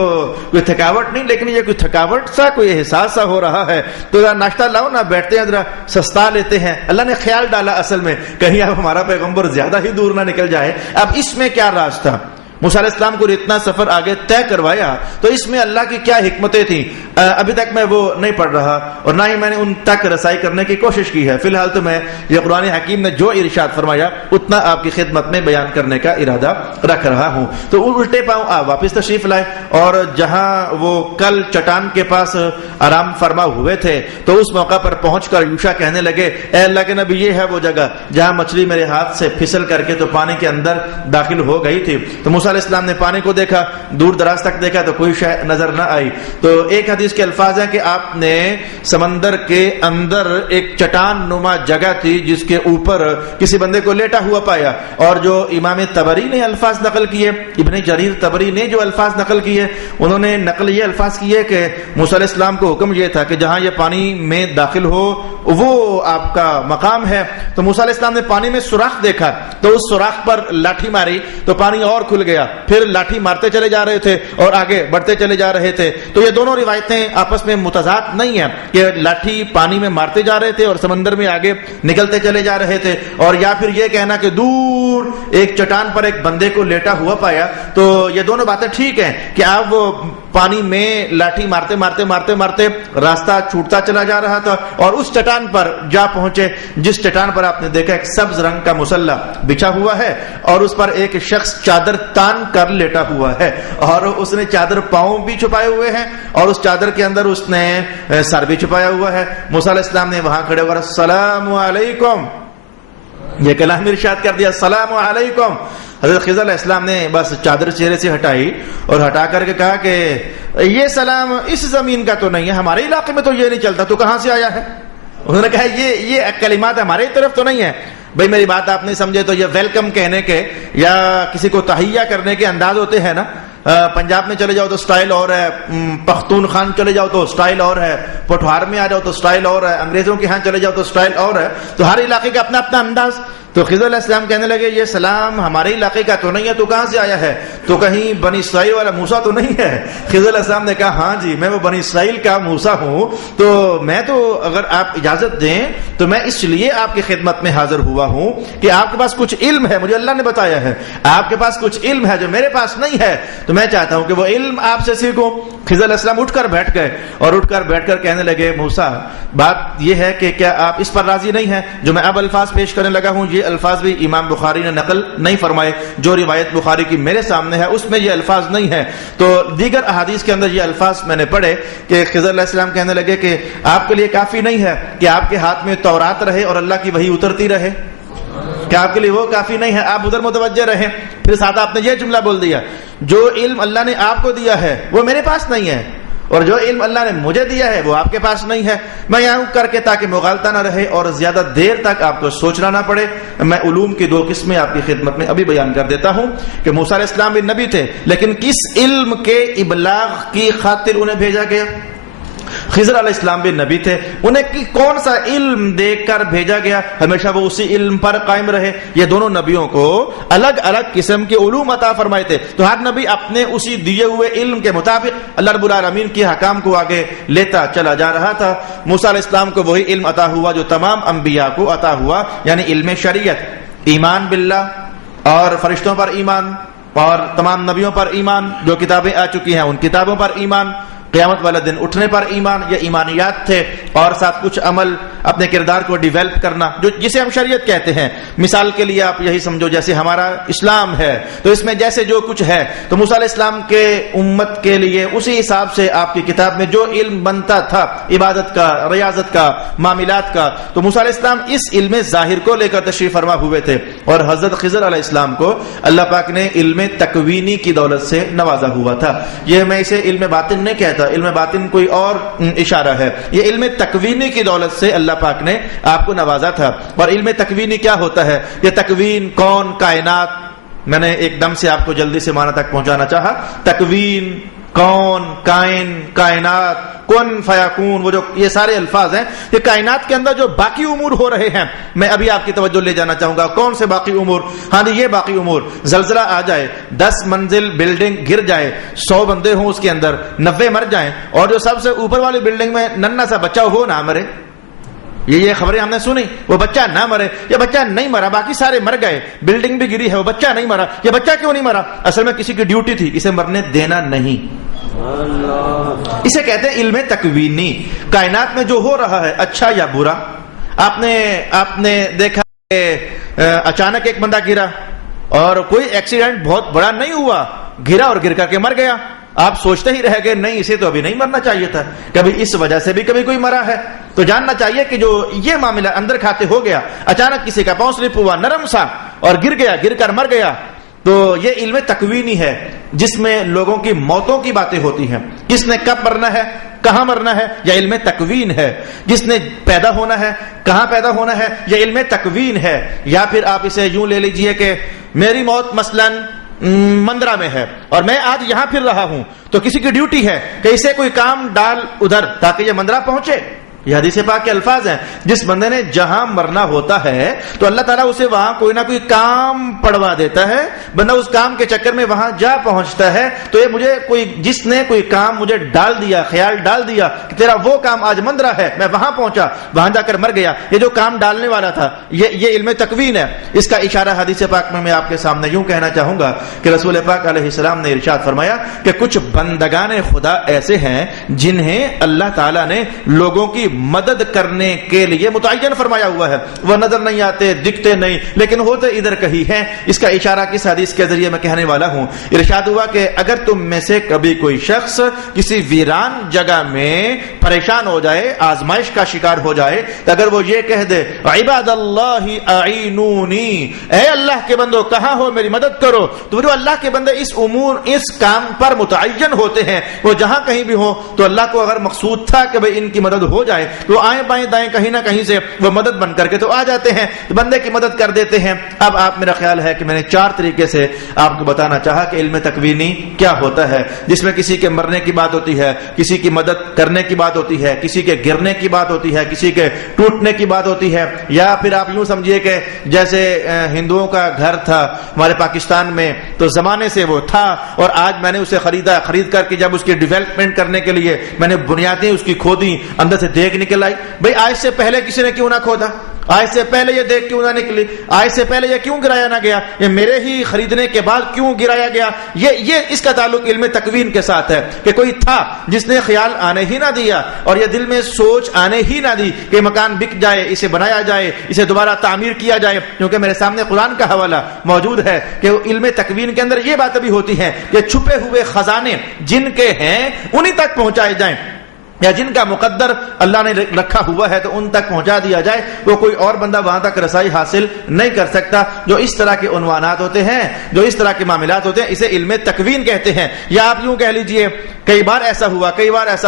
کوئی تھکاوٹ نہیں، لیکن یہ کوئی تھکاوٹ سا، کوئی احساس سا ہو رہا ہے، تو ذرا ناشتہ لاؤ نا، بیٹھتے ہیں ذرا سستا لیتے ہیں۔ اللہ نے خیال ڈالا اصل میں کہیں اب ہمارا پیغمبر زیادہ ہی دور نہ نکل جائے۔ اب اس میں کیا راز تھا؟ موسیٰ علیہ السلام کو اتنا سفر آگے طے کروایا تو اس میں اللہ کی کیا حکمتیں تھیں، ابھی تک میں وہ نہیں پڑھ رہا اور نہ ہی میں نے ان تک رسائی کرنے کی کوشش کی ہے۔ فی الحال تو میں یہ قرآن حکیم نے جو ارشاد فرمایا اتنا آپ کی خدمت میں بیان کرنے کا ارادہ رکھ رہا ہوں۔ تو الٹے پاؤں آپ واپس تشریف لائے، اور جہاں وہ کل چٹان کے پاس آرام فرما ہوئے تھے تو اس موقع پر پہنچ کر یوشا کہنے لگے اے اللہ کے نبی، یہ ہے وہ جگہ جہاں مچھلی میرے ہاتھ سے پھسل کر کے تو پانی کے اندر داخل ہو گئی تھی۔ تو موسیٰ علیہ السلام نے پانی کو دیکھا، دور دراز تک دیکھا تو کوئی شے نظر نہ آئی۔ تو ایک حدیث کے الفاظ ہیں کہ آپ نے سمندر کے اندر ایک چٹان نما جگہ تھی جس کے اوپر کسی بندے کو لیٹا ہوا پایا، اور جو امام طبری نے الفاظ نقل کیے، ابن جریر طبری نے جو الفاظ نقل کیے، انہوں نے نقل یہ الفاظ کیے کہ موسیٰ علیہ السلام کو حکم یہ تھا کہ جہاں یہ پانی میں داخل ہو وہ آپ کا مقام ہے۔ تو موسیٰ علیہ السلام نے پانی میں سوراخ دیکھا تو اس سوراخ پر لاٹھی ماری تو پانی اور کھل گیا، پھر لاٹھی مارتے چلے جا رہے تھے اور آگے بڑھتے چلے جا رہے تھے۔ تو یہ دونوں روایتیں آپس میں متضاد نہیں ہیں کہ لاٹھی پانی میں مارتے جا رہے تھے اور سمندر میں آگے نکلتے چلے جا رہے تھے، اور یا پھر یہ کہنا کہ دور ایک چٹان پر ایک بندے کو لیٹا ہوا پایا۔ تو یہ دونوں باتیں ٹھیک ہیں کہ آپ وہ پانی میں لاٹھی مارتے مارتے مارتے مارتے راستہ چھوٹتا چلا جا رہا تھا اور اس چٹان پر جا پہنچے جس چٹان پر آپ نے دیکھا ایک سبز رنگ کا مسلح بچھا ہوا ہے اور اس پر ایک شخص چادر تان کر لیٹا ہوا ہے، اور اس نے چادر پاؤں بھی چھپائے ہوئے ہیں اور اس چادر کے اندر اس نے سر بھی چھپایا ہوا ہے۔ موسیٰ علیہ السلام نے وہاں کھڑے ہو کر السلام علیکم یہ کلام ارشاد کر دیا، السلام علیکم۔ حضرت خضر علیہ السلام نے بس چادر چہرے سے ہٹائی اور ہٹا کر کے کہا کہ یہ سلام اس زمین کا تو نہیں ہے، ہمارے علاقے میں تو یہ نہیں چلتا، تو کہاں سے آیا ہے؟ انہوں نے کہا یہ کلمات ہماری طرف تو نہیں ہے۔ بھئی میری بات آپ نہیں سمجھے تو یہ ویلکم کہنے کے یا کسی کو تحیہ کرنے کے انداز ہوتے ہیں نا، پنجاب میں چلے جاؤ تو سٹائل اور ہے، پختونخوا چلے جاؤ تو سٹائل اور ہے، پٹھوار میں آ جاؤ تو سٹائل اور ہے، انگریزوں کے ہاں چلے جاؤ تو سٹائل اور ہے، تو ہر علاقے کا اپنا اپنا انداز۔ تو خضر علیہ السلام کہنے لگے یہ سلام ہمارے علاقے کا تو نہیں ہے، تو کہاں سے آیا ہے؟ تو کہیں بنی اسرائیل والا موسیٰ تو نہیں ہے؟ خضر علیہ السلام نے کہا ہاں جی میں وہ بنی اسرائیل کا موسیٰ ہوں، تو میں تو اگر آپ اجازت دیں تو میں اس لیے آپ کی خدمت میں حاضر ہوا ہوں کہ آپ کے پاس کچھ علم ہے، مجھے اللہ نے بتایا ہے آپ کے پاس کچھ علم ہے جو میرے پاس نہیں ہے، تو میں چاہتا ہوں کہ وہ علم آپ سے سیکھوں۔ خضر علیہ السلام اٹھ کر بیٹھ گئے اور اٹھ کر بیٹھ کر کہنے لگے موسیٰ بات یہ ہے کہ کیا آپ اس پر راضی نہیں ہیں جو میں اب الفاظ پیش کرنے لگا ہوں؟ یہ الفاظ بھی امام بخاری نے نقل نہیں فرمائے، جو روایت بخاری کی میرے سامنے ہے اس میں یہ الفاظ نہیں ہے، تو دیگر احادیث کے اندر یہ الفاظ میں نے پڑھے کہ خضر علیہ السلام کہنے لگے کہ آپ کے لیے کافی نہیں ہے کہ آپ کے ہاتھ میں تورات رہے اور اللہ کی وحی اترتی رہے، کہ آپ کے لیے وہ کافی نہیں ہے، آپ ادھر متوجہ رہیں۔ پھر ساتھ آپ نے یہ جملہ بول دیا جو علم اللہ نے آپ کو دیا ہے وہ میرے پاس نہیں ہے، اور جو علم اللہ نے مجھے دیا ہے وہ آپ کے پاس نہیں ہے۔ میں یہاں کر کے تاکہ مغالطہ نہ رہے اور زیادہ دیر تک آپ کو سوچنا نہ پڑے، میں علوم کی 2 قسمیں آپ کی خدمت میں ابھی بیان کر دیتا ہوں کہ موسیٰ علیہ السلام بھی نبی تھے، لیکن کس علم کے ابلاغ کی خاطر انہیں بھیجا گیا؟ خضر علیہ السلام بھی نبی تھے، انہیں کون سا علم دے کر بھیجا گیا؟ ہمیشہ وہ اسی علم پر قائم رہے۔ یہ دونوں نبیوں کو الگ الگ قسم کے علوم عطا فرمائے تھے، تو ہر نبی اپنے اسی دیے ہوئے علم کے مطابق اللہ رب العالمین کے حکام کو آگے لیتا چلا جا رہا تھا۔ موسیٰ علیہ السلام کو وہی علم عطا ہوا جو تمام انبیاء کو عطا ہوا، یعنی علم شریعت، ایمان باللہ اور فرشتوں پر ایمان اور تمام نبیوں پر ایمان، جو کتابیں آ چکی ہیں ان کتابوں پر ایمان، قیامت والا دن اٹھنے پر ایمان، یہ ایمانیات تھے۔ اور ساتھ کچھ عمل اپنے کردار کو ڈیویلپ کرنا، جو جسے ہم شریعت کہتے ہیں. مثال کے لیے آپ یہی سمجھو جیسے ہمارا اسلام ہے تو اس میں جیسے جو کچھ ہے تو موسیٰ علیہ السلام کے امت کے لیے اسی حساب سے آپ کی کتاب میں جو علم بنتا تھا عبادت کا، ریاضت کا، معاملات کا، تو موسیٰ علیہ السلام اس علم ظاہر کو لے کر تشریف فرما ہوئے تھے. اور حضرت خضر علیہ السلام کو اللہ پاک نے علم تکوینی کی دولت سے نوازا ہوا تھا. یہ میں اسے علم باطن نہیں کہتا، علم باطن کوئی اور اشارہ ہے. یہ علم تکوینی کی دولت سے اللہ پاک نے آپ کو نوازا تھا. اور علم تکوینی کیا ہوتا ہے؟ یہ تکوین، کون، کائنات. میں نے ایک دم سے آپ کو جلدی سے معنی تک پہنچانا چاہا. تکوین، کون، کائن، کائنات، کن فیکون، وہ جو یہ سارے الفاظ ہیں یہ کائنات کے اندر جو باقی امور ہو رہے ہیں. میں ابھی آپ کی توجہ لے جانا چاہوں گا. کون سے باقی امور؟ ہاں جی یہ باقی امور. زلزلہ آ جائے، 10 منزل بلڈنگ گر جائے، 100 بندے ہوں اس کے اندر، 90 مر جائیں، اور جو سب سے اوپر والی بلڈنگ میں ننھا سا بچہ ہو نہ مرے. یہ خبریں ہم نے سنی. وہ بچہ نہ مرے، یہ بچہ نہیں مرا، باقی سارے مر گئے، بلڈنگ بھی گری ہے، وہ بچہ نہیں مرا. یہ بچہ کیوں نہیں مرا؟ اصل میں کسی کی ڈیوٹی تھی اسے مرنے دینا نہیں. اسے کہتے ہیں علم تکوینی. کائنات میں جو ہو رہا ہے اچھا یا برا. آپ نے دیکھا کہ اچانک ایک بندہ گرا اور کوئی ایکسیڈنٹ بہت بڑا نہیں ہوا، گرا اور گر کر کے مر گیا. آپ سوچتے ہی رہ گئے نہیں اسے تو ابھی نہیں مرنا چاہیے تھا، کبھی اس وجہ سے بھی کبھی کوئی مرا ہے. تو جاننا چاہیے کہ جو یہ معاملہ اندر کھاتے ہو گیا، اچانک کسی کا پاؤں سلپ ہوا نرم سا اور گر گیا، گر کر مر گیا، تو یہ علم تکوینی ہے جس میں لوگوں کی موتوں کی باتیں ہوتی ہیں. کس نے کب مرنا ہے، کہاں مرنا ہے، یہ علم تکوین ہے. جس نے پیدا ہونا ہے، کہاں پیدا ہونا ہے، یہ علم تکوین ہے. یا پھر آپ اسے یوں لے لیجئے کہ میری موت مثلاً مندرا میں ہے اور میں آج یہاں پھر رہا ہوں، تو کسی کی ڈیوٹی ہے کہ اسے کوئی کام ڈال ادھر تاکہ یہ مندرا پہنچے. یہ حدیث پاک کے الفاظ ہیں. جس بندے نے جہاں مرنا ہوتا ہے تو اللہ تعالیٰ اسے وہاں کوئی نہ کوئی کام پڑوا دیتا ہے، بندہ اس کام کے چکر میں وہاں جا پہنچتا ہے. تو یہ مجھے جس نے کوئی کام مجھے ڈال دیا، خیال ڈال دیا کہ تیرا وہ کام آج مندرا ہے، میں وہاں پہنچا، وہاں جا کر مر گیا، یہ جو کام ڈالنے والا تھا یہ علم تکوین ہے. اس کا اشارہ حدیث پاک میں آپ کے سامنے یوں کہنا چاہوں گا کہ رسول پاک علیہ السلام نے ارشاد فرمایا کہ کچھ بندگان خدا ایسے ہیں جنہیں اللہ تعالیٰ نے لوگوں کی مدد کرنے کے لیے متعین فرمایا ہوا ہے. وہ نظر نہیں آتے، دکھتے نہیں، لیکن ہوتے ادھر کہیں ہیں. اس کا اشارہ کس حدیث کے ذریعے میں کہنے والا ہوں. ارشاد ہوا کہ اگر تم میں سے کبھی کوئی شخص کسی ویران جگہ میں پریشان ہو جائے، آزمائش کا شکار ہو جائے، تو اگر وہ یہ کہہ دے عباد اللہ اعینونی، اے اللہ کے بندو کہاں ہو میری مدد کرو، تو جو اللہ کے بندے اس کام پر متعین ہوتے ہیں، وہ جہاں کہیں بھی ہو تو اللہ کو اگر مقصود تھا کہ ان کی مدد ہو جائے تو آئیں بائیں دائیں کہیں نہ کہیں سے وہ مدد بن کر کے تو آ جاتے ہیں، بندے کی مدد کر دیتے ہیں. اب آپ میرا خیال ہے کہ میں نے 4 طریقے سے آپ کو بتانا چاہا کہ علم تکوینی کیا ہوتا ہے، جس میں کسی کے مرنے کی بات ہوتی ہے، کسی کی مدد کرنے کی بات ہوتی ہے، کسی کے گرنے کی بات ہوتی ہے، کسی کے ٹوٹنے کی بات ہوتی ہے. یا پھر آپ یوں سمجھیے کہ جیسے ہندوؤں کا گھر تھا ہمارے پاکستان میں، تو زمانے سے وہ تھا اور آج میں نے اسے خرید کر کے جب اس کی ڈیولپمنٹ کرنے کے لیے میں نے بنیادیں اس کی کھودی، اندر سے دیکھ نکل آئی. بھئی آج سے پہلے کسی نے کیوں نہ کھودا، آج سے پہلے یہ دیکھ کیوں نہ نکلی، آج سے پہلے یہ کیوں گرایا نہ گیا، یہ میرے ہی خریدنے کے بعد کیوں گرایا گیا. یہ اس کا تعلق علم تکوین کے ساتھ ہے کہ کوئی تھا جس نے خیال آنے ہی نہ دیا اور یہ دل میں سوچ آنے ہی نہ دی کہ مکان بک جائے، اسے بنایا جائے، اسے دوبارہ تعمیر کیا جائے. کیونکہ میرے سامنے قرآن کا حوالہ موجود ہے کہ علم تکوین کے اندر یہ باتیں بھی ہوتی ہیں کہ چھپے ہوئے خزانے جن کے ہیں انہی تک پہنچائے جائیں، یا جن کا مقدر اللہ نے رکھا ہوا ہے تو ان تک پہنچا دیا جائے. وہ کوئی اور بندہ وہاں تک رسائی حاصل نہیں کر سکتا. جو اس طرح کے عنوانات ہوتے ہیں، جو اس طرح کے معاملات ہوتے ہیں، اسے علم تکوین کہتے ہیں. یا آپ یوں کہہ لیجئے کئی بار ایسا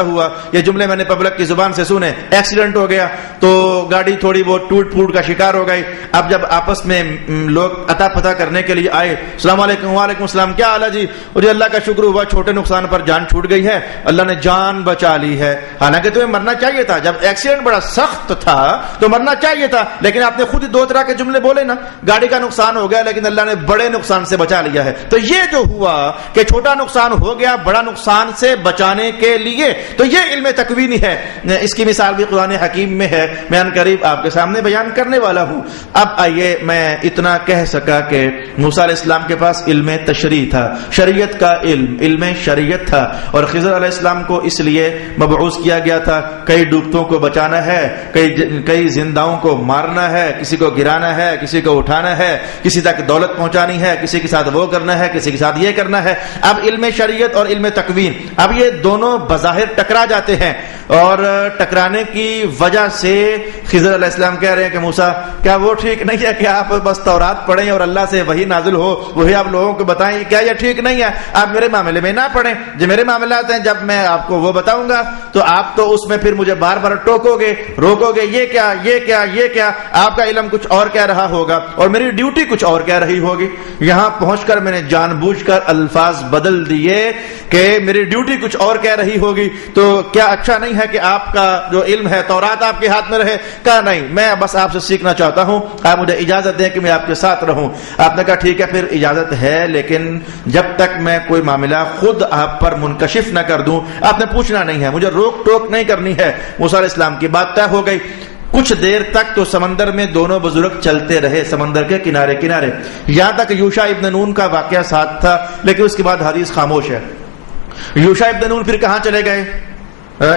ہوا، یہ جملے میں نے پبلک کی زبان سے سنے، ایکسیڈنٹ ہو گیا تو گاڑی تھوڑی بہت ٹوٹ پھوٹ کا شکار ہو گئی. اب جب آپس میں لوگ عطا پتہ کرنے کے لیے آئے، السلام علیکم، وعلیکم السلام، کیا حال ہے جی؟ اور اللہ کا شکر ہوا چھوٹے نقصان پر جان چھوٹ گئی ہے، اللہ نے جان بچا لی ہے. حالانکہ تمہیں مرنا چاہیے تھا، جب ایکسیڈنٹ بڑا سخت تھا تو مرنا چاہیے تھا، لیکن آپ نے خود ہی 2 طرح کے جملے بولے نا، گاڑی کا نقصان ہو گیا لیکن اللہ نے بڑے نقصان سے بچا لیا ہے. تو یہ جو ہوا کہ چھوٹا نقصان ہو گیا، بڑا نقصان سے سے بچانے کے لیے. تو یہ علم تکوینی ہے. اس کی مثال بھی قرآن حکیم میں ہے، میں ان قریب آپ کے سامنے بیان کرنے والا ہوں. اب آئیے میں اتنا کہہ سکا کہ موسیٰ علیہ السلام کے پاس علم تشریع تھا، شریعت کا علم شریعت تھا، اور خضر علیہ السلام کو اس لیے مبعوث کیا گیا تھا کئی ڈوبتوں کو بچانا ہے، کئی زنداؤں کو مارنا ہے، کسی کو گرانا ہے، کسی کو اٹھانا ہے، کسی تک دولت پہنچانی ہے، کسی کے ساتھ وہ کرنا ہے، کسی کے ساتھ یہ کرنا ہے. اب علم شریعت اور علم تکوین، اب یہ دونوں بظاہر ٹکرا جاتے ہیں، اور ٹکرانے کی وجہ سے خضر علیہ السلام کہہ رہے ہیں کہ موسیٰ کیا وہ ٹھیک نہیں ہے کہ آپ بس تورات پڑھیں اور اللہ سے وہی نازل ہو وہی آپ لوگوں کو بتائیں؟ کیا یہ ٹھیک نہیں ہے؟ آپ میرے معاملے میں نہ پڑھیں. جو میرے معاملات ہیں جب میں آپ کو وہ بتاؤں گا تو آپ تو اس میں پھر مجھے بار بار ٹوکو گے، روکو گے، یہ کیا یہ کیا یہ کیا. آپ کا علم کچھ اور کہہ رہا ہوگا اور میری ڈیوٹی کچھ اور کہہ رہی ہوگی. یہاں پہنچ کر میں نے جان بوجھ کر الفاظ بدل دیے کہ میری ڈیوٹی کچھ اور کہہ رہی ہوگی. تو کیا اچھا نہیں ہے کہ آپ کا جو علم ہے تورات آپ کے ہاتھ میں رہے؟ کہا نہیں، میں بس آپ سے سیکھنا چاہتا ہوں، آپ مجھے اجازت دیں کہ میں آپ کے ساتھ رہوں. آپ نے کہا ٹھیک ہے پھر اجازت ہے، لیکن جب تک میں کوئی معاملہ خود آپ پر منکشف نہ کر دوں آپ نے پوچھنا نہیں ہے، مجھے روک ٹوک نہیں کرنی ہے. موسیٰ علیہ السلام کی بات طے ہو گئی. کچھ دیر تک تو سمندر میں دونوں بزرگ چلتے رہے، سمندر کے کنارے کنارے، یہاں تک یوشع ابن نون کا واقعہ ساتھ تھا، لیکن اس کے بعد حدیث خاموش ہے. یوشع ابن نون پھر کہاں چلے گئے؟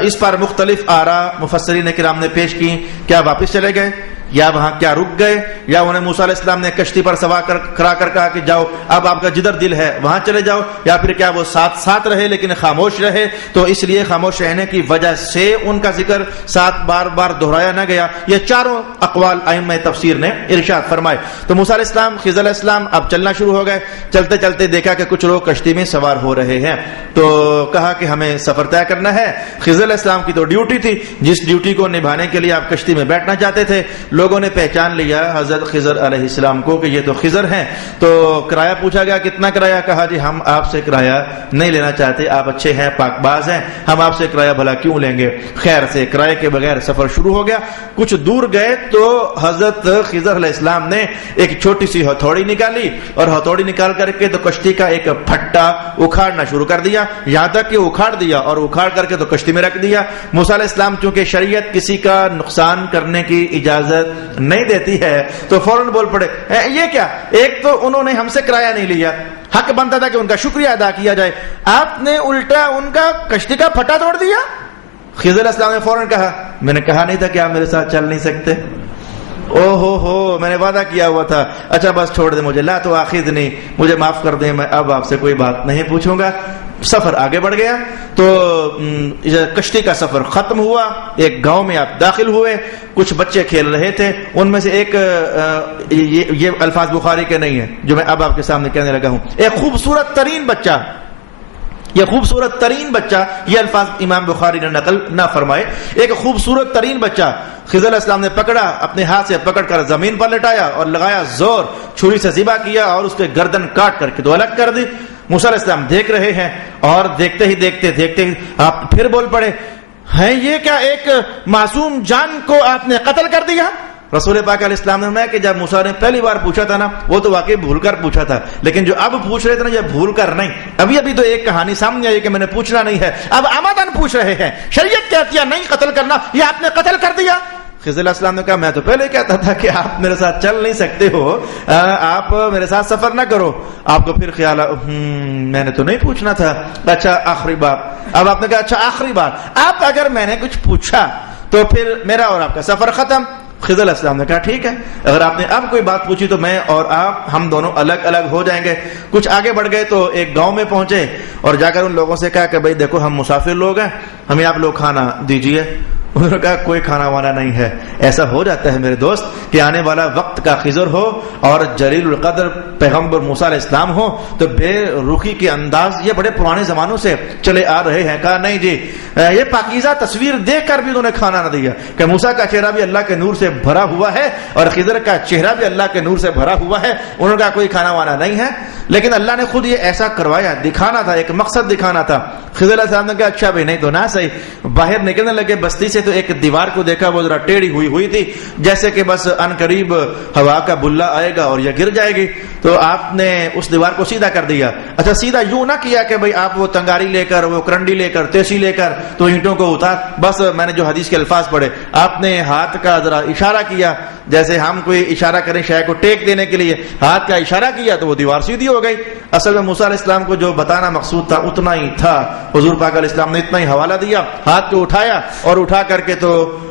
اس پر مختلف آراء مفسرین کرام نے پیش کی. کیا واپس چلے گئے یا وہاں کیا رک گئے، یا انہیں موسیٰ علیہ السلام نے کشتی پر سوار کرا کر کہا کہ جاؤ اب آپ کا جدھر دل ہے وہاں چلے جاؤ، یا پھر کیا وہ ساتھ ساتھ رہے لیکن خاموش رہے؟ تو اس لیے خاموش رہنے کی وجہ سے ان کا ذکر ساتھ بار بار دہرایا نہ گیا. یہ چاروں اقوال ائمہ تفسیر نے ارشاد فرمائے. تو موسیٰ علیہ السلام، خضر علیہ السلام اب چلنا شروع ہو گئے. چلتے چلتے دیکھا کہ کچھ لوگ کشتی میں سوار ہو رہے ہیں، تو کہا کہ ہمیں سفر طے کرنا ہے. خضر علیہ السلام کی تو ڈیوٹی تھی، جس ڈیوٹی کو نبھانے کے لیے آپ کشتی میں بیٹھنا چاہتے تھے. لوگوں نے پہچان لیا حضرت خضر علیہ السلام کو کہ یہ تو خضر ہیں. تو کرایہ پوچھا گیا کتنا کرایہ؟ کہا جی ہم آپ سے کرایہ نہیں لینا چاہتے، آپ اچھے ہیں، پاک باز ہیں، ہم آپ سے کرایہ بھلا کیوں لیں گے. خیر سے کرایہ کے بغیر سفر شروع ہو گیا. کچھ دور گئے تو حضرت خضر علیہ السلام نے ایک چھوٹی سی ہتھوڑی نکالی، اور ہتھوڑی نکال کر کے تو کشتی کا ایک پھٹا اکھاڑنا شروع کر دیا، یہاں تک کہ اکھاڑ دیا، اور اکھاڑ کر کے تو کشتی میں رکھ دیا. موسیٰ علیہ السلام چونکہ شریعت کسی کا نقصان کرنے کی اجازت نہیں دیتی ہے تو فوراً بول پڑے یہ کیا؟ ایک تو انہوں نے ہم سے کرایہ نہیں لیا، حق بنتا تھا کہ ان کا شکریہ ادا کیا جائے، آپ نے الٹا ان کا کشتی کا پھٹا توڑ دیا. خضر علیہ السلام نے فوراً کہا میں نے کہا نہیں تھا کہ آپ میرے ساتھ چل نہیں سکتے. او ہو میں نے وعدہ کیا ہوا تھا. اچھا بس چھوڑ دیں مجھے، لا تو آخذنی، مجھے معاف کر دیں، میں اب آپ سے کوئی بات نہیں پوچھوں گا. سفر آگے بڑھ گیا. تو کشتی کا سفر ختم ہوا. ایک گاؤں میں آپ داخل ہوئے. کچھ بچے کھیل رہے تھے، ان میں سے ایک یہ الفاظ بخاری کے نہیں ہیں جو میں اب آپ کے سامنے کہنے لگا ہوں. ایک خوبصورت ترین بچہ، یہ خوبصورت ترین بچہ، یہ الفاظ امام بخاری نے نقل نہ فرمائے. ایک خوبصورت ترین بچہ خضر علیہ السلام نے پکڑا، اپنے ہاتھ سے پکڑ کر زمین پر لٹایا اور لگایا زور، چھری سے ذبح کیا اور اس کے گردن کاٹ کر کے دو الگ کر دی. موسیٰ علیہ السلام دیکھ رہے ہیں، اور دیکھتے ہی آپ پھر بول پڑے ہیں یہ کیا؟ ایک معصوم جان کو آپ نے قتل کر دیا. رسول پاک علیہ السلام نے فرمایا کہ جب موسیٰ نے پہلی بار پوچھا تھا نا وہ تو واقعی بھول کر پوچھا تھا، لیکن جو اب پوچھ رہے تھے نا یہ بھول کر نہیں. ابھی تو ایک کہانی سامنے آئی کہ میں نے پوچھنا نہیں ہے، اب عمدن پوچھ رہے ہیں. شریعت کہتی ہے نہیں قتل کرنا، یہ آپ نے قتل کر دیا. خضر علیہ السلام نے کہا میں تو پہلے کہتا تھا کہ آپ میرے ساتھ چل نہیں سکتے ہو، آپ میرے ساتھ سفر نہ کرو. آپ کو پھر خیال میں نے تو نہیں پوچھنا تھا. اچھا آخری بات. اب آپ نے کہا اچھا آخری بات، آپ اگر میں نے کچھ پوچھا تو پھر میرا اور آپ کا سفر ختم. خضر علیہ السلام نے کہا ٹھیک ہے، اگر آپ نے اب کوئی بات پوچھی تو میں اور آپ ہم دونوں الگ الگ ہو جائیں گے. کچھ آگے بڑھ گئے تو ایک گاؤں میں پہنچے اور جا کر ان لوگوں سے کہا کہ بھائی دیکھو ہم مسافر لوگ ہیں، ہمیں آپ لوگ کھانا دیجئے. انہوں نے کہا کوئی کھانا وانا نہیں ہے. ایسا ہو جاتا ہے میرے دوست کہ آنے والا وقت کا خضر ہو اور جلیل القدر پیغمبر موسیٰ علیہ السلام ہو تو بے رخی کے انداز یہ بڑے پرانے زمانوں سے چلے آ رہے ہیں. کہا نہیں جی، یہ پاکیزہ تصویر دیکھ کر بھی انہوں نے کھانا نہ دیا کہ موسیٰ کا چہرہ بھی اللہ کے نور سے بھرا ہوا ہے اور خضر کا چہرہ بھی اللہ کے نور سے بھرا ہوا ہے. انہوں نے کہا کوئی کھانا وانا نہیں ہے، لیکن اللہ نے خود یہ ایسا کروایا، دکھانا تھا، ایک مقصد دکھانا تھا. خضر علیہ السلام نے کہا اچھا بھائی نہیں تو نہ صحیح. باہر نکلنے لگے بستی سے پیچھے تو ایک دیوار کو دیکھا, وہ ذرا ٹیڑھی ہوئی تھی, جیسے کہ بس ان قریب ہوا کا بلا آئے گا اور یہ گر جائے گی. تو آپ نے اس دیوار کو سیدھا کر دیا. اچھا سیدھا یوں نہ کیا کہ بھئی آپ وہ تنگاری لے کر, وہ کرنڈی لے کر, تیسی لے کر تو اینٹوں کو اتار. بس میں نے جو حدیث کے الفاظ پڑھے, آپ نے ہاتھ کا ذرا اشارہ کیا, جیسے ہم کوئی اشارہ کریں شے کو ٹیک دینے کے لیے, ہاتھ کا اشارہ کیا تو وہ دیوار سیدھی ہو گئی. اصل میں موسیٰ علیہ السلام کو جو بتانا مقصود تھا اتنا ہی تھا. حضور پاک علیہ السلام نے اتنا ہی حوالہ دیا, ہاتھ کو اٹھایا اور اٹھا کر کے تو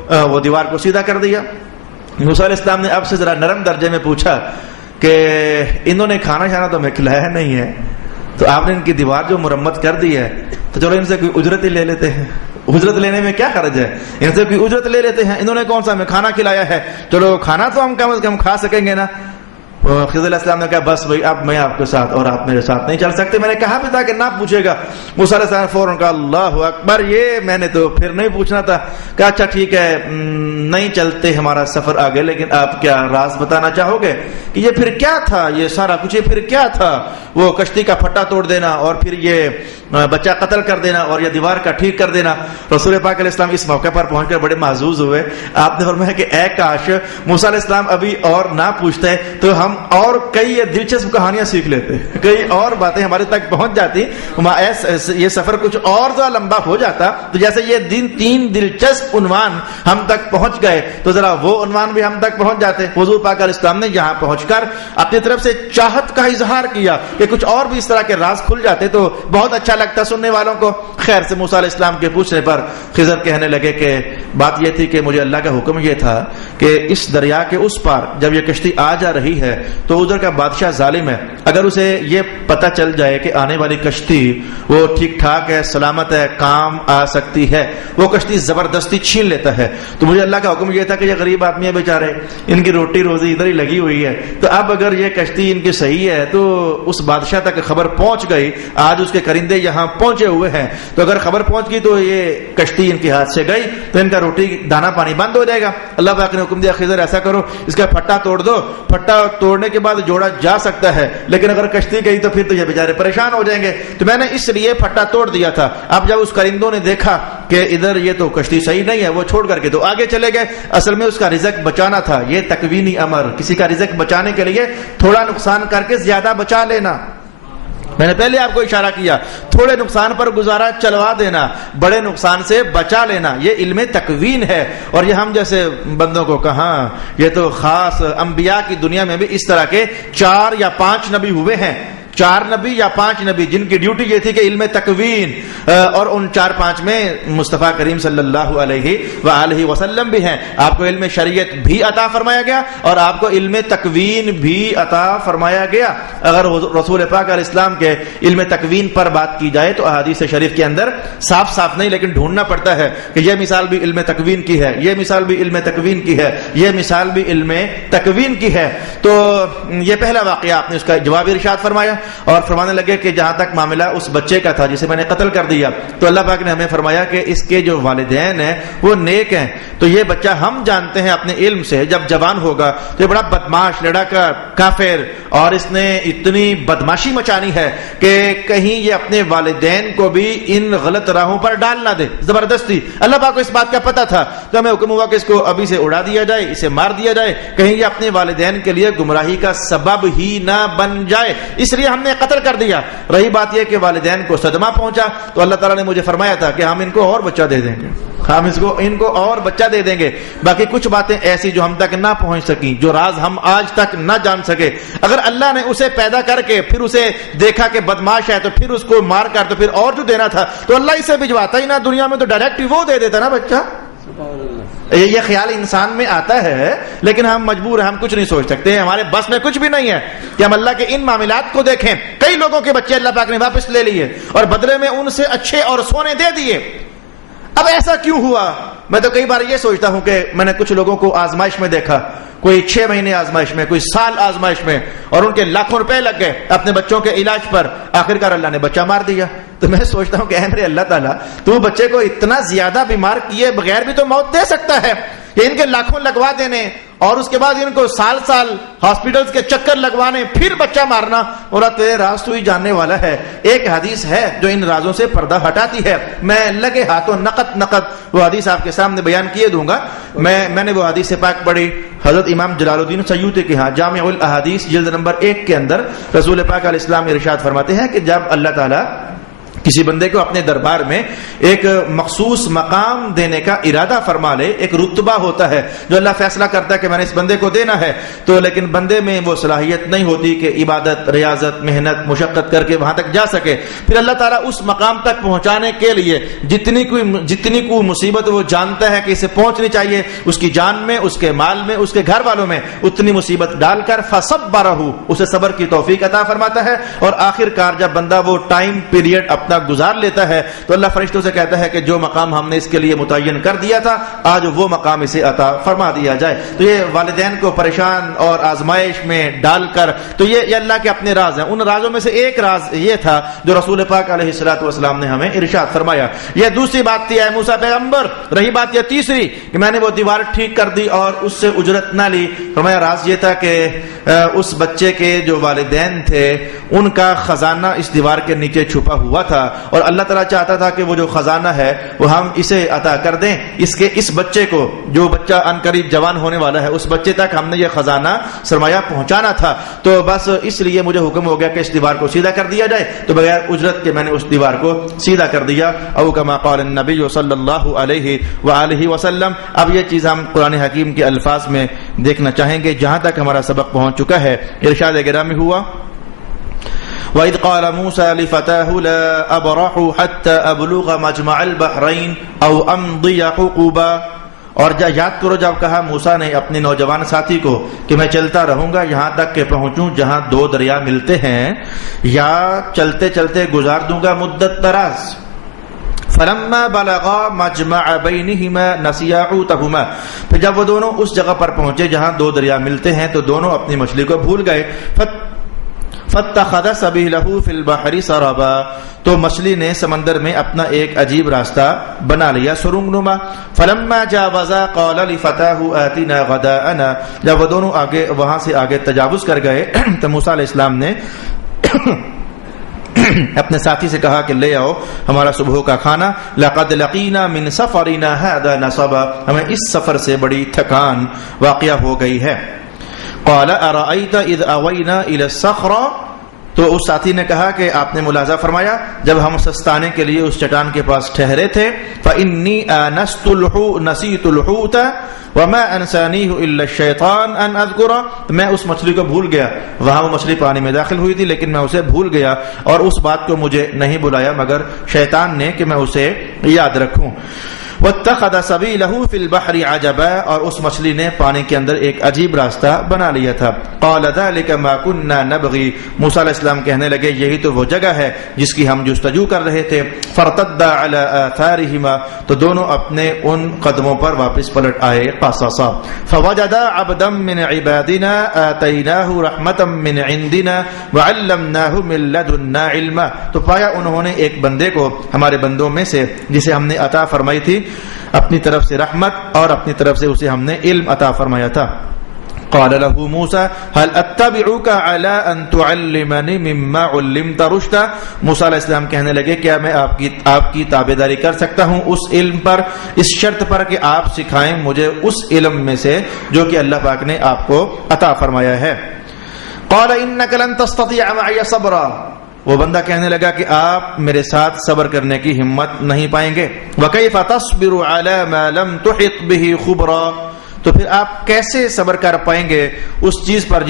وہ دیوار کو سیدھا کر دیا. موسیٰ علیہ السلام نے اب سے ذرا نرم درجے میں پوچھا کہ انہوں نے کھانا شانا تو ہمیں کھلایا نہیں ہے, تو آپ نے ان کی دیوار جو مرمت کر دی ہے تو چلو ان سے کوئی اجرت ہی لے لیتے ہیں. اجرت لینے میں کیا حرج ہے, ان سے کوئی اجرت لے لیتے ہیں. انہوں نے کون سا ہمیں کھانا کھلایا ہے, چلو کھانا تو ہم کم از کم کھا سکیں گے نا. خضر علیہ السلام نے کہا بس بھائی اب میں آپ کے ساتھ اور آپ میرے ساتھ نہیں چل سکتے. میں نے کہا بھی تھا کہ نہ پوچھے گا. موسیٰ علیہ السلام فوراً کہا اللہ اکبر, یہ میں نے تو پھر نہیں پوچھنا تھا. کہا اچھا ٹھیک ہے, نہیں چلتے ہمارا سفر آگے, لیکن آپ کیا راز بتانا چاہو گے کہ یہ پھر کیا تھا, یہ سارا کچھ یہ پھر کیا تھا, وہ کشتی کا پھٹا توڑ دینا اور پھر یہ بچہ قتل کر دینا اور یہ دیوار کا ٹھیک کر دینا. رسول پاک علیہ السلام اس موقع پر پہنچ کر بڑے محظوظ ہوئے. آپ نے فرمایا کہ اے کاش موسیٰ علیہ السلام ابھی اور نہ پوچھتے تو ہم اور کئی دلچسپ کہانیاں سیکھ لیتے, کئی اور باتیں ہمارے تک پہنچ جاتی, یہ سفر کچھ اور زیادہ لمبا ہو جاتا. تو جیسے یہ تین دلچسپ عنوان ہم تک پہنچ گئے تو ذرا وہ عنوان بھی ہم تک پہنچ جاتے. حضور پاک علیہ السلام نے یہاں پہنچ کر اپنی طرف سے چاہت کا اظہار کیا کہ کچھ اور بھی اس طرح کے راز کھل جاتے تو بہت اچھا لگتا سننے والوں کو. خیر سے موسیٰ علیہ السلام کے پوچھنے پر خضر کہنے لگے کہ بات یہ تھی کہ مجھے اللہ کا حکم یہ تھا کہ اس دریا کے اس پار جب یہ کشتی آ جا رہی ہے تو ادھر کا بادشاہ ظالم ہے, اگر اسے یہ پتہ چل جائے کہ آنے والی کشتی وہ ٹھیک ٹھاک ہے, سلامت ہے, کام آ سکتی ہے, وہ کشتی زبردستی چھین لیتا ہے. تو مجھے اللہ کا حکم یہ تھا کہ یہ غریب آدمی ہے بیچارے, ان کی روٹی روزی ادھر ہی لگی ہوئی ہے, تو اب اگر یہ کشتی ان کی صحیح ہے تو اس بادشاہ تک خبر پہنچ گئی, آج اس کے کرندے یہاں پہنچے ہوئے ہیں, تو اگر خبر پہنچ گئی تو یہ کشتی ان کے ہاتھ سے گئی تو ان کا روٹی دانا پانی بند ہو جائے گا. اللہ پاک نے حکم دیا خضر ایسا کرو, اس کا پھٹا توڑ دو, پھٹا توڑنے کے بعد جوڑا جا سکتا ہے, لیکن اگر کشتی گئی تو پھر تو یہ بیچارے پریشان ہو جائیں گے. تو میں نے اس لیے پھٹا توڑ دیا تھا. اب جب اس کرندوں نے دیکھا کہ ادھر یہ تو کشتی صحیح نہیں ہے, وہ چھوڑ کر کے تو آگے چلے گئے. اصل میں اس کا رزق بچانا تھا, یہ تکوینی امر, کسی کا رزق بچانے کے لیے تھوڑا نقصان کر کے زیادہ بچا لینا. میں نے پہلے آپ کو اشارہ کیا, تھوڑے نقصان پر گزارا چلوا دینا, بڑے نقصان سے بچا لینا, یہ علم تکوین ہے. اور یہ ہم جیسے بندوں کو کہاں, یہ تو خاص انبیاء کی دنیا میں بھی اس طرح کے 4 یا 5 نبی ہوئے ہیں, 4 نبی یا 5 نبی جن کی ڈیوٹی یہ تھی کہ علم تکوین, اور ان 4-5 میں مصطفیٰ کریم صلی اللہ علیہ وآلہ وسلم بھی ہیں. آپ کو علم شریعت بھی عطا فرمایا گیا اور آپ کو علم تکوین بھی عطا فرمایا گیا. اگر رسول پاک علیہ السلام کے علم تکوین پر بات کی جائے تو احادیث شریف کے اندر صاف صاف نہیں, لیکن ڈھونڈنا پڑتا ہے کہ یہ مثال بھی علم تکوین کی ہے, یہ مثال بھی علم تکوین کی ہے, یہ مثال بھی علم تکوین کی ہے. تو یہ پہلا واقعہ آپ نے اس کا جواب ارشاد فرمایا اور فرمانے لگے کہ جہاں تک معاملہ اس بچے کا تھا جسے میں نے قتل کر دیا, تو اللہ پاک نے ہمیں فرمایا کہ اس کے جو والدین ہیں وہ نیک ہیں, تو یہ بچہ ہم جانتے ہیں اپنے علم سے جب جوان ہوگا تو یہ بڑا بدماش لڑا کا کافر, اور اس نے اتنی بدماشی مچانی ہے کہ کہیں یہ اپنے والدین کو بھی ان غلط راہوں پر ڈال نہ دے زبردستی. اللہ پاک کو اس بات کا پتہ تھا, تو ہمیں حکم ہوا کہ اس کو ابھی سے اڑا دیا جائے, اسے مار دیا جائے, کہیں یہ اپنے والدین کے لیے گمراہی کا سبب ہی نہ بن جائے, اس لیے ہم نے قتل کر دیا. رہی بات یہ کہ والدین کو صدمہ پہنچا تو اللہ تعالیٰ نے مجھے فرمایا تھا کہ ہم ان کو اور بچہ دے دیں گے, ہم ان کو اور بچہ دے دیں گے. باقی کچھ باتیں ایسی جو ہم تک نہ پہنچ سکیں, جو راز ہم آج تک نہ جان سکے, اگر اللہ نے اسے پیدا کر کے پھر اسے دیکھا کہ بدماش ہے تو پھر اس کو مار کر تو پھر اور جو دینا تھا تو اللہ اسے بھجواتا ہی نہ دنیا میں, تو ڈائریکٹ وہ دے دیتا نا بچہ. یہ خیال انسان میں آتا ہے لیکن ہم مجبور ہیں, ہم کچھ نہیں سوچ سکتے, ہمارے بس میں کچھ بھی نہیں ہے کہ ہم اللہ کے ان معاملات کو دیکھیں. کئی لوگوں کے بچے اللہ پاک نے واپس لے لیے اور بدلے میں ان سے اچھے اور سونے دے دیے. اب ایسا کیوں ہوا؟ میں تو کئی بار یہ سوچتا ہوں کہ میں نے کچھ لوگوں کو آزمائش میں دیکھا, کوئی 6 مہینے آزمائش میں, کوئی سال آزمائش میں, اور ان کے لاکھوں روپے لگ گئے اپنے بچوں کے علاج پر, آخرکار اللہ نے بچہ مار دیا. تو میں سوچتا ہوں کہ اے میرے اللہ تعالیٰ, تو بچے کو اتنا زیادہ بیمار کیے بغیر بھی تو موت دے سکتا ہے, کہ ان کے لاکھوں لگوا دینے اور اس کے بعد ان کو سال سال ہاسپٹلز کے چکر لگوانے، پھر بچہ مارنا، اور تیرے راز تو ہی جاننے والا ہے۔ ایک حدیث ہے جو ان رازوں سے پردہ ہٹاتی ہے، میں لگے ہاتھوں نقد وہ حدیث آپ کے سامنے بیان کیے دوں گا۔ میں نے وہ حدیث پاک پڑھی حضرت امام جلال الدین سیوطی کے ہاں جامع الاحادیث جلد نمبر 1 کے اندر رسول پاک علیہ السلام ارشاد فرماتے ہیں کہ جب اللہ تعالیٰ کسی بندے کو اپنے دربار میں ایک مخصوص مقام دینے کا ارادہ فرما لے، ایک رتبہ ہوتا ہے جو اللہ فیصلہ کرتا ہے کہ میں نے اس بندے کو دینا ہے، تو لیکن بندے میں وہ صلاحیت نہیں ہوتی کہ عبادت، ریاضت، محنت، مشقت کر کے وہاں تک جا سکے، پھر اللہ تعالیٰ اس مقام تک پہنچانے کے لیے جتنی کوئی مصیبت وہ جانتا ہے کہ اسے پہنچنی چاہیے، اس کی جان میں، اس کے مال میں، اس کے گھر والوں میں، اتنی مصیبت ڈال کر فصبرہ، اسے صبر کی توفیق عطا فرماتا ہے، اور آخر کار جب بندہ وہ ٹائم پیریڈ اپنا گزار لیتا ہے تو اللہ فرشتوں سے کہتا ہے کہ جو مقام ہم نے اس کے لیے متعین کر دیا تھا آج وہ مقام اسے عطا فرما دیا جائے۔ تو یہ والدین کو پریشان اور آزمائش میں ڈال کر، تو یہ اللہ کے اپنے راز ہیں۔ ان رازوں میں سے ایک راز یہ تھا جو رسول پاک علیہ الصلوۃ والسلام نے ہمیں ارشاد فرمایا۔ یہ دوسری بات تھی اے موسیٰ پیغمبر۔ رہی بات یہ تیسری کہ میں نے وہ دیوار ٹھیک کر دی اور اس سے اجرت نہ لی۔ فرمایا راز یہ تھا کہ اس بچے کے جو والدین تھے ان کا خزانہ اس دیوار کے نیچے چھپا ہوا تھا، اور اللہ تعالیٰ چاہتا تھا کہ وہ جو خزانہ ہے وہ ہم اسے عطا کر دیں، اس بچے کو، جو بچہ ان قریب جوان ہونے والا ہے، اس بچے تک ہم نے یہ خزانہ سرمایہ پہنچانا تھا، تو بس اس لیے مجھے حکم ہو گیا کہ اس دیوار کو سیدھا کر دیا جائے، تو بغیر اجرت کے میں نے اس دیوار کو سیدھا کر دیا۔ او کما قال النبی صلی اللہ علیہ وآلہ وسلم۔ اب یہ چیز ہم قرآن حکیم کے الفاظ میں دیکھنا چاہیں گے جہاں تک ہمارا سبق پہنچ چکا ہے۔ ارشاد گرامی ہوا وَإِذْ قَالَ مُوسَى لِفَتَاهُ لَا أَبْرَحُ حَتَّى أَبْلُغَ مَجْمَعَ الْبَحْرَيْنِ أَوْ أَمْضِيَ حُقُبًا۔ اور یاد کرو جب کہا موسیٰ نے اپنے نوجوان ساتھی کو کہ میں چلتا رہوں گا یہاں تک کہ پہنچوں جہاں دو دریا ملتے ہیں، یا چلتے چلتے گزار دوں گا مدت دراز۔ فلما بلغا مجمع بینہما نسیا حوتہما۔ پھر جب وہ دونوں اس جگہ پر پہنچے جہاں دو دریا ملتے ہیں تو دونوں اپنی مچھلی کو بھول گئے۔ فاتخذ سبیلہ فی البحر سربا۔ تو مچھلی نے سمندر میں اپنا ایک عجیب راستہ بنا لیا، سرنگ نما۔ فلما جاوزا قال لفتاہ آتنا غداءنا۔ جب وہ دونوں وہاں سے آگے تجاوز کر گئے تو موسیٰ علیہ السلام نے اپنے ساتھی سے کہا کہ لے آؤ ہمارا صبح کا کھانا۔ لقد لقینا من سفرنا هذا نصبا۔ ہمیں اس سفر سے بڑی تھکان واقع ہو گئی ہے۔ قال ارأيت اذ اوينا الى الصخرة۔ تو اس ساتھی نے کہا کہ آپ نے ملاحظہ فرمایا جب ہم سستانے کے لیے اس چٹان کے پاس ٹھہرے تھے، فإني نسيت الحوت وما انسانيه الا الشيطان ان اذكره۔ میں اس مچھلی کو بھول گیا، وہاں وہ مچھلی پانی میں داخل ہوئی تھی لیکن میں اسے بھول گیا، اور اس بات کو مجھے نہیں بلایا مگر شیطان نے کہ میں اسے یاد رکھوں۔ واتخذ سبیلہ فی البحر عجبا۔ اور اس مچھلی نے پانی کے اندر ایک عجیب راستہ بنا لیا تھا۔ قال ذلک ما كنا نبغی۔ موسیٰ علیہ السلام کہنے لگے یہی تو وہ جگہ ہے جس کی ہم جستجو کر رہے تھے۔ فارتدا علی آثارہما۔ تو دونوں اپنے ان قدموں پر واپس پلٹ آئے قصصا۔ فوجدا عبدا من عبادنا آتیناہ رحمتا من عندنا وعلمناہ من لدنا علما۔ تو پایا انہوں نے ایک بندے کو ہمارے بندوں میں سے جسے ہم نے عطا فرمائی تھی اپنی طرف سے رحمت، اور اپنی طرف سے اسے ہم نے علم عطا فرمایا تھا۔ قال له موسى هل اتبعك على ان تعلمني مما علمت رشدا۔ موسیٰ علیہ السلام کہنے لگے کیا میں آپ کی تابعداری کر سکتا ہوں اس علم پر، اس شرط پر کہ آپ سکھائیں مجھے اس علم میں سے جو کہ اللہ پاک نے آپ کو عطا فرمایا ہے۔ قال انك لن تستطيع معي صبرا۔ وہ بندہ کہنے لگا کہ آپ میرے ساتھ صبر کرنے کی ہمت نہیں پائیں گے۔ وَكَيْفَ تَصْبِرُ عَلَى مَا لَمْ تُحِطْ بِهِ خُبْرًا۔ تو پھر آپ کیسے صبر کر پائیں گے اس چیز پر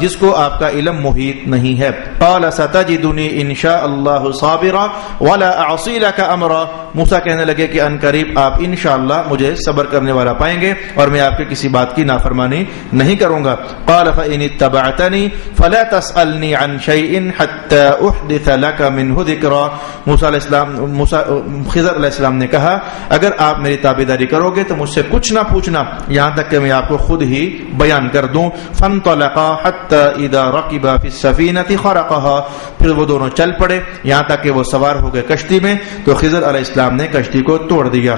جس کو آپ کا علم محیط نہیں ہے۔ قال ستجدنی ان شاء اللہ صابرا ولا اعصی لک امرا۔ موسیٰ کہنے لگے کہ ان قریب آپ انشاءاللہ مجھے صبر کرنے والا پائیں گے اور میں آپ کے کسی بات کی نافرمانی نہیں کروں گا۔ قال فإن اتبعتنی فلا تسألنی عن شيء حتى احدث لك منه ذکرا۔ خضر علیہ السلام نے کہا اگر آپ میری تابعداری کرو گے تو مجھ سے کچھ نہ پوچھنا یہاں تک کہ میں آپ کو خود ہی بیان کر دوں۔ فانطلقا حتى اذا ركبا في السفينة خرقها۔ پھر وہ دونوں چل پڑے یہاں تک کہ وہ سوار ہو گئے کشتی میں، تو خضر علیہ السلام نے کشتی کو توڑ دیا۔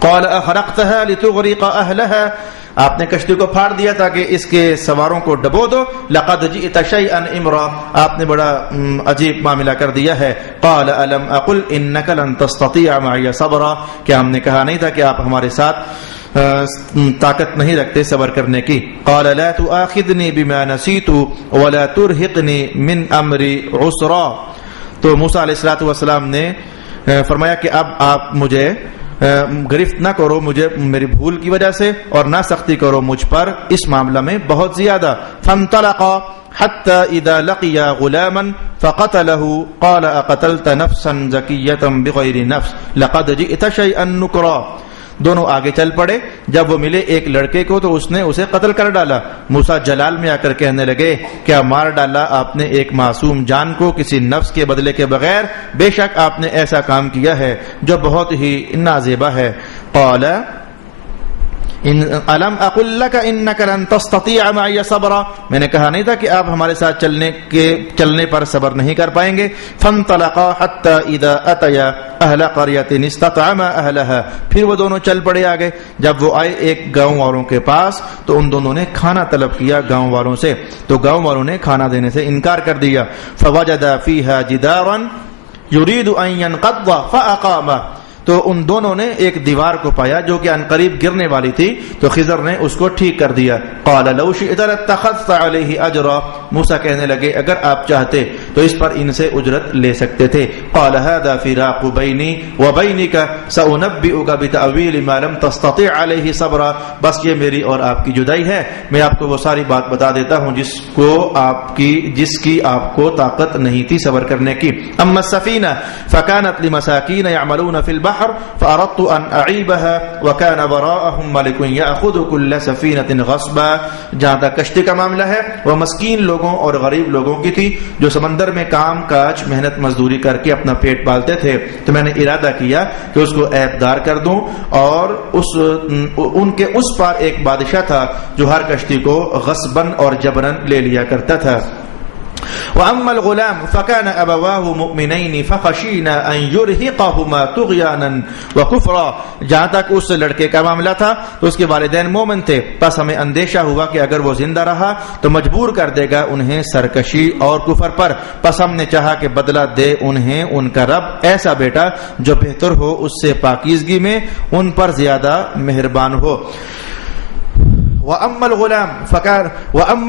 قال اخرقتها لتغرق اهلها۔ آپ نے کشتی کو پھاڑ دیا تاکہ اس کے سواروں کو ڈبو دو. لقد جئت شیئا امرا, آپ نے بڑا عجیب معاملہ کر دیا ہے. قال الم اقل انک لن تستطيع معي صبرا, کیا ہم نے کہا نہیں تھا کہ آپ ہمارے ساتھ طاقت نہیں رکھتے صبر کرنے کی. قال لا تؤاخذني بما نسيت ولا ترهقني من امري عسرا. تو موسیٰ علیہ الصلوۃ والسلام نے فرمایا کہ اب آپ مجھے گرفت نہ کرو مجھے میری بھول کی وجہ سے, اور نہ سختی کرو مجھ پر اس معاملہ میں بہت زیادہ. فانطلقا حتى اذا لقيا غلاما فقتله قال اقتلت نفسا زكية بغير نفس لقد جئت شيئا نكرا. دونوں آگے چل پڑے. جب وہ ملے ایک لڑکے کو تو اس نے اسے قتل کر ڈالا. موسیٰ جلال میں آ کر کہنے لگے کیا مار ڈالا آپ نے ایک معصوم جان کو کسی نفس کے بدلے کے بغیر؟ بے شک آپ نے ایسا کام کیا ہے جو بہت ہی نازیبا ہے. قال الم اقل لك انك لن تستطيع معي صبرا, میں نے کہا نہیں تھا کہ آپ ہمارے ساتھ چلنے پر صبر نہیں کر پائیں گے. فانطلقا حتى اذا اتيا اهل قرية استطعما اهلها, پھر وہ دونوں چل پڑے آگے. جب وہ آئے ایک گاؤں والوں کے پاس تو ان دونوں نے کھانا طلب کیا گاؤں والوں سے, تو گاؤں والوں نے کھانا دینے سے انکار کر دیا. فوجد فيها جدارا يريد ان ينقض فاقامه, تو ان دونوں نے ایک دیوار کو پایا جو کہ عنقریب گرنے والی تھی, تو خضر نے اس کو ٹھیک کر دیا. قال لو شئت لاتخذت عليه اجرا, موسیٰ کہنے لگے اگر آپ چاہتے تو اس پر ان سے اجرت لے سکتے تھے. قال هذا فراق بيني وبينك سأنبئك بتأويل ما لم تستطع عليه صبرا, بس یہ میری اور آپ کی جدائی ہے, میں آپ کو وہ ساری بات بتا دیتا ہوں جس کی آپ کو طاقت نہیں تھی صبر کرنے کی. اما السفينة فكانت لمساكين يعملون في البحر فأردت أن أعيبها وكان وراءهم ملك يأخذ كل سفينة غصبا. جہاں تک کشتی کا معاملہ ہے وہ مسکین لوگوں اور غریب لوگوں کی تھی جو سمندر میں کام کاج محنت مزدوری کر کے اپنا پیٹ پالتے تھے, تو میں نے ارادہ کیا کہ اس کو عیب دار کر دوں. اور ان کے اس پار ایک بادشاہ تھا جو ہر کشتی کو غصباً اور جبراً لے لیا کرتا تھا. وَأَمَّا الْغُلَامُ فَكَانَ أَبَوَاهُ مُؤْمِنَيْنِ فَخَشِينَا أَن يُرْهِقَهُمَا طُغْيَانًا وَكُفْرًا. جہاں تک اس لڑکے کا معاملہ تھا تو اس کے والدین مومن تھے, پس ہمیں اندیشہ ہوا کہ اگر وہ زندہ رہا تو مجبور کر دے گا انہیں سرکشی اور کفر پر. پس ہم نے چاہا کہ بدلہ دے انہیں ان کا رب ایسا بیٹا جو بہتر ہو اس سے پاکیزگی میں, ان پر زیادہ مہربان ہو. وأما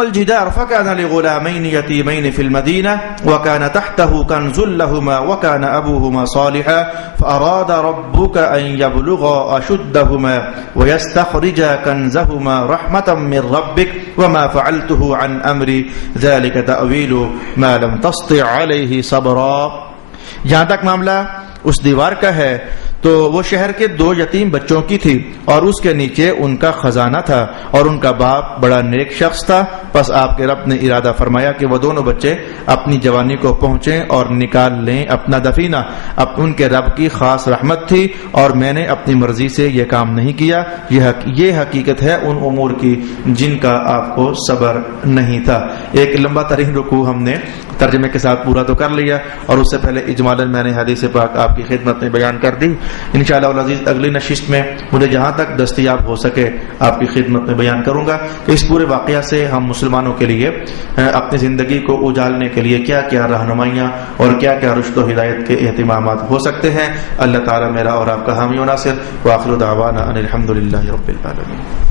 الجدار فكان لغلامين يتيمين في المدينة وكان تحته كنز لهما وكان أبوهما صالحا فأراد ربك أن يبلغا أشدهما ويستخرجا كنزهما رحمة من ربك وما فعلته عن أمري ذلك تأويل ما لم تستطع عليه صبرا. جہاں تک معاملہ اس دیوار کا ہے تو وہ شہر کے 2 یتیم بچوں کی تھی اور اس کے نیچے ان کا خزانہ تھا, اور ان کا باپ بڑا نیک شخص تھا. پس آپ کے رب نے ارادہ فرمایا کہ وہ دونوں بچے اپنی جوانی کو پہنچیں اور نکال لیں اپنا دفینہ. اب ان کے رب کی خاص رحمت تھی اور میں نے اپنی مرضی سے یہ کام نہیں کیا. یہ حقیقت ہے ان امور کی جن کا آپ کو صبر نہیں تھا. ایک لمبا ترین رکوع ہم نے ترجمے کے ساتھ پورا تو کر لیا, اور اس سے پہلے اجمالاً میں نے حدیث پاک آپ کی خدمت میں بیان کر دی. انشاءاللہ العزیز اگلی نشست میں مجھے جہاں تک دستیاب ہو سکے آپ کی خدمت میں بیان کروں گا کہ اس پورے واقعہ سے ہم مسلمانوں کے لیے اپنی زندگی کو اجالنے کے لیے کیا کیا رہنمائیاں اور کیا کیا رشد و ہدایت کے اہتمامات ہو سکتے ہیں. اللہ تعالی میرا اور آپ کا حامی و ناصر. وآخر دعوانا ان الحمد للہ رب العالمین.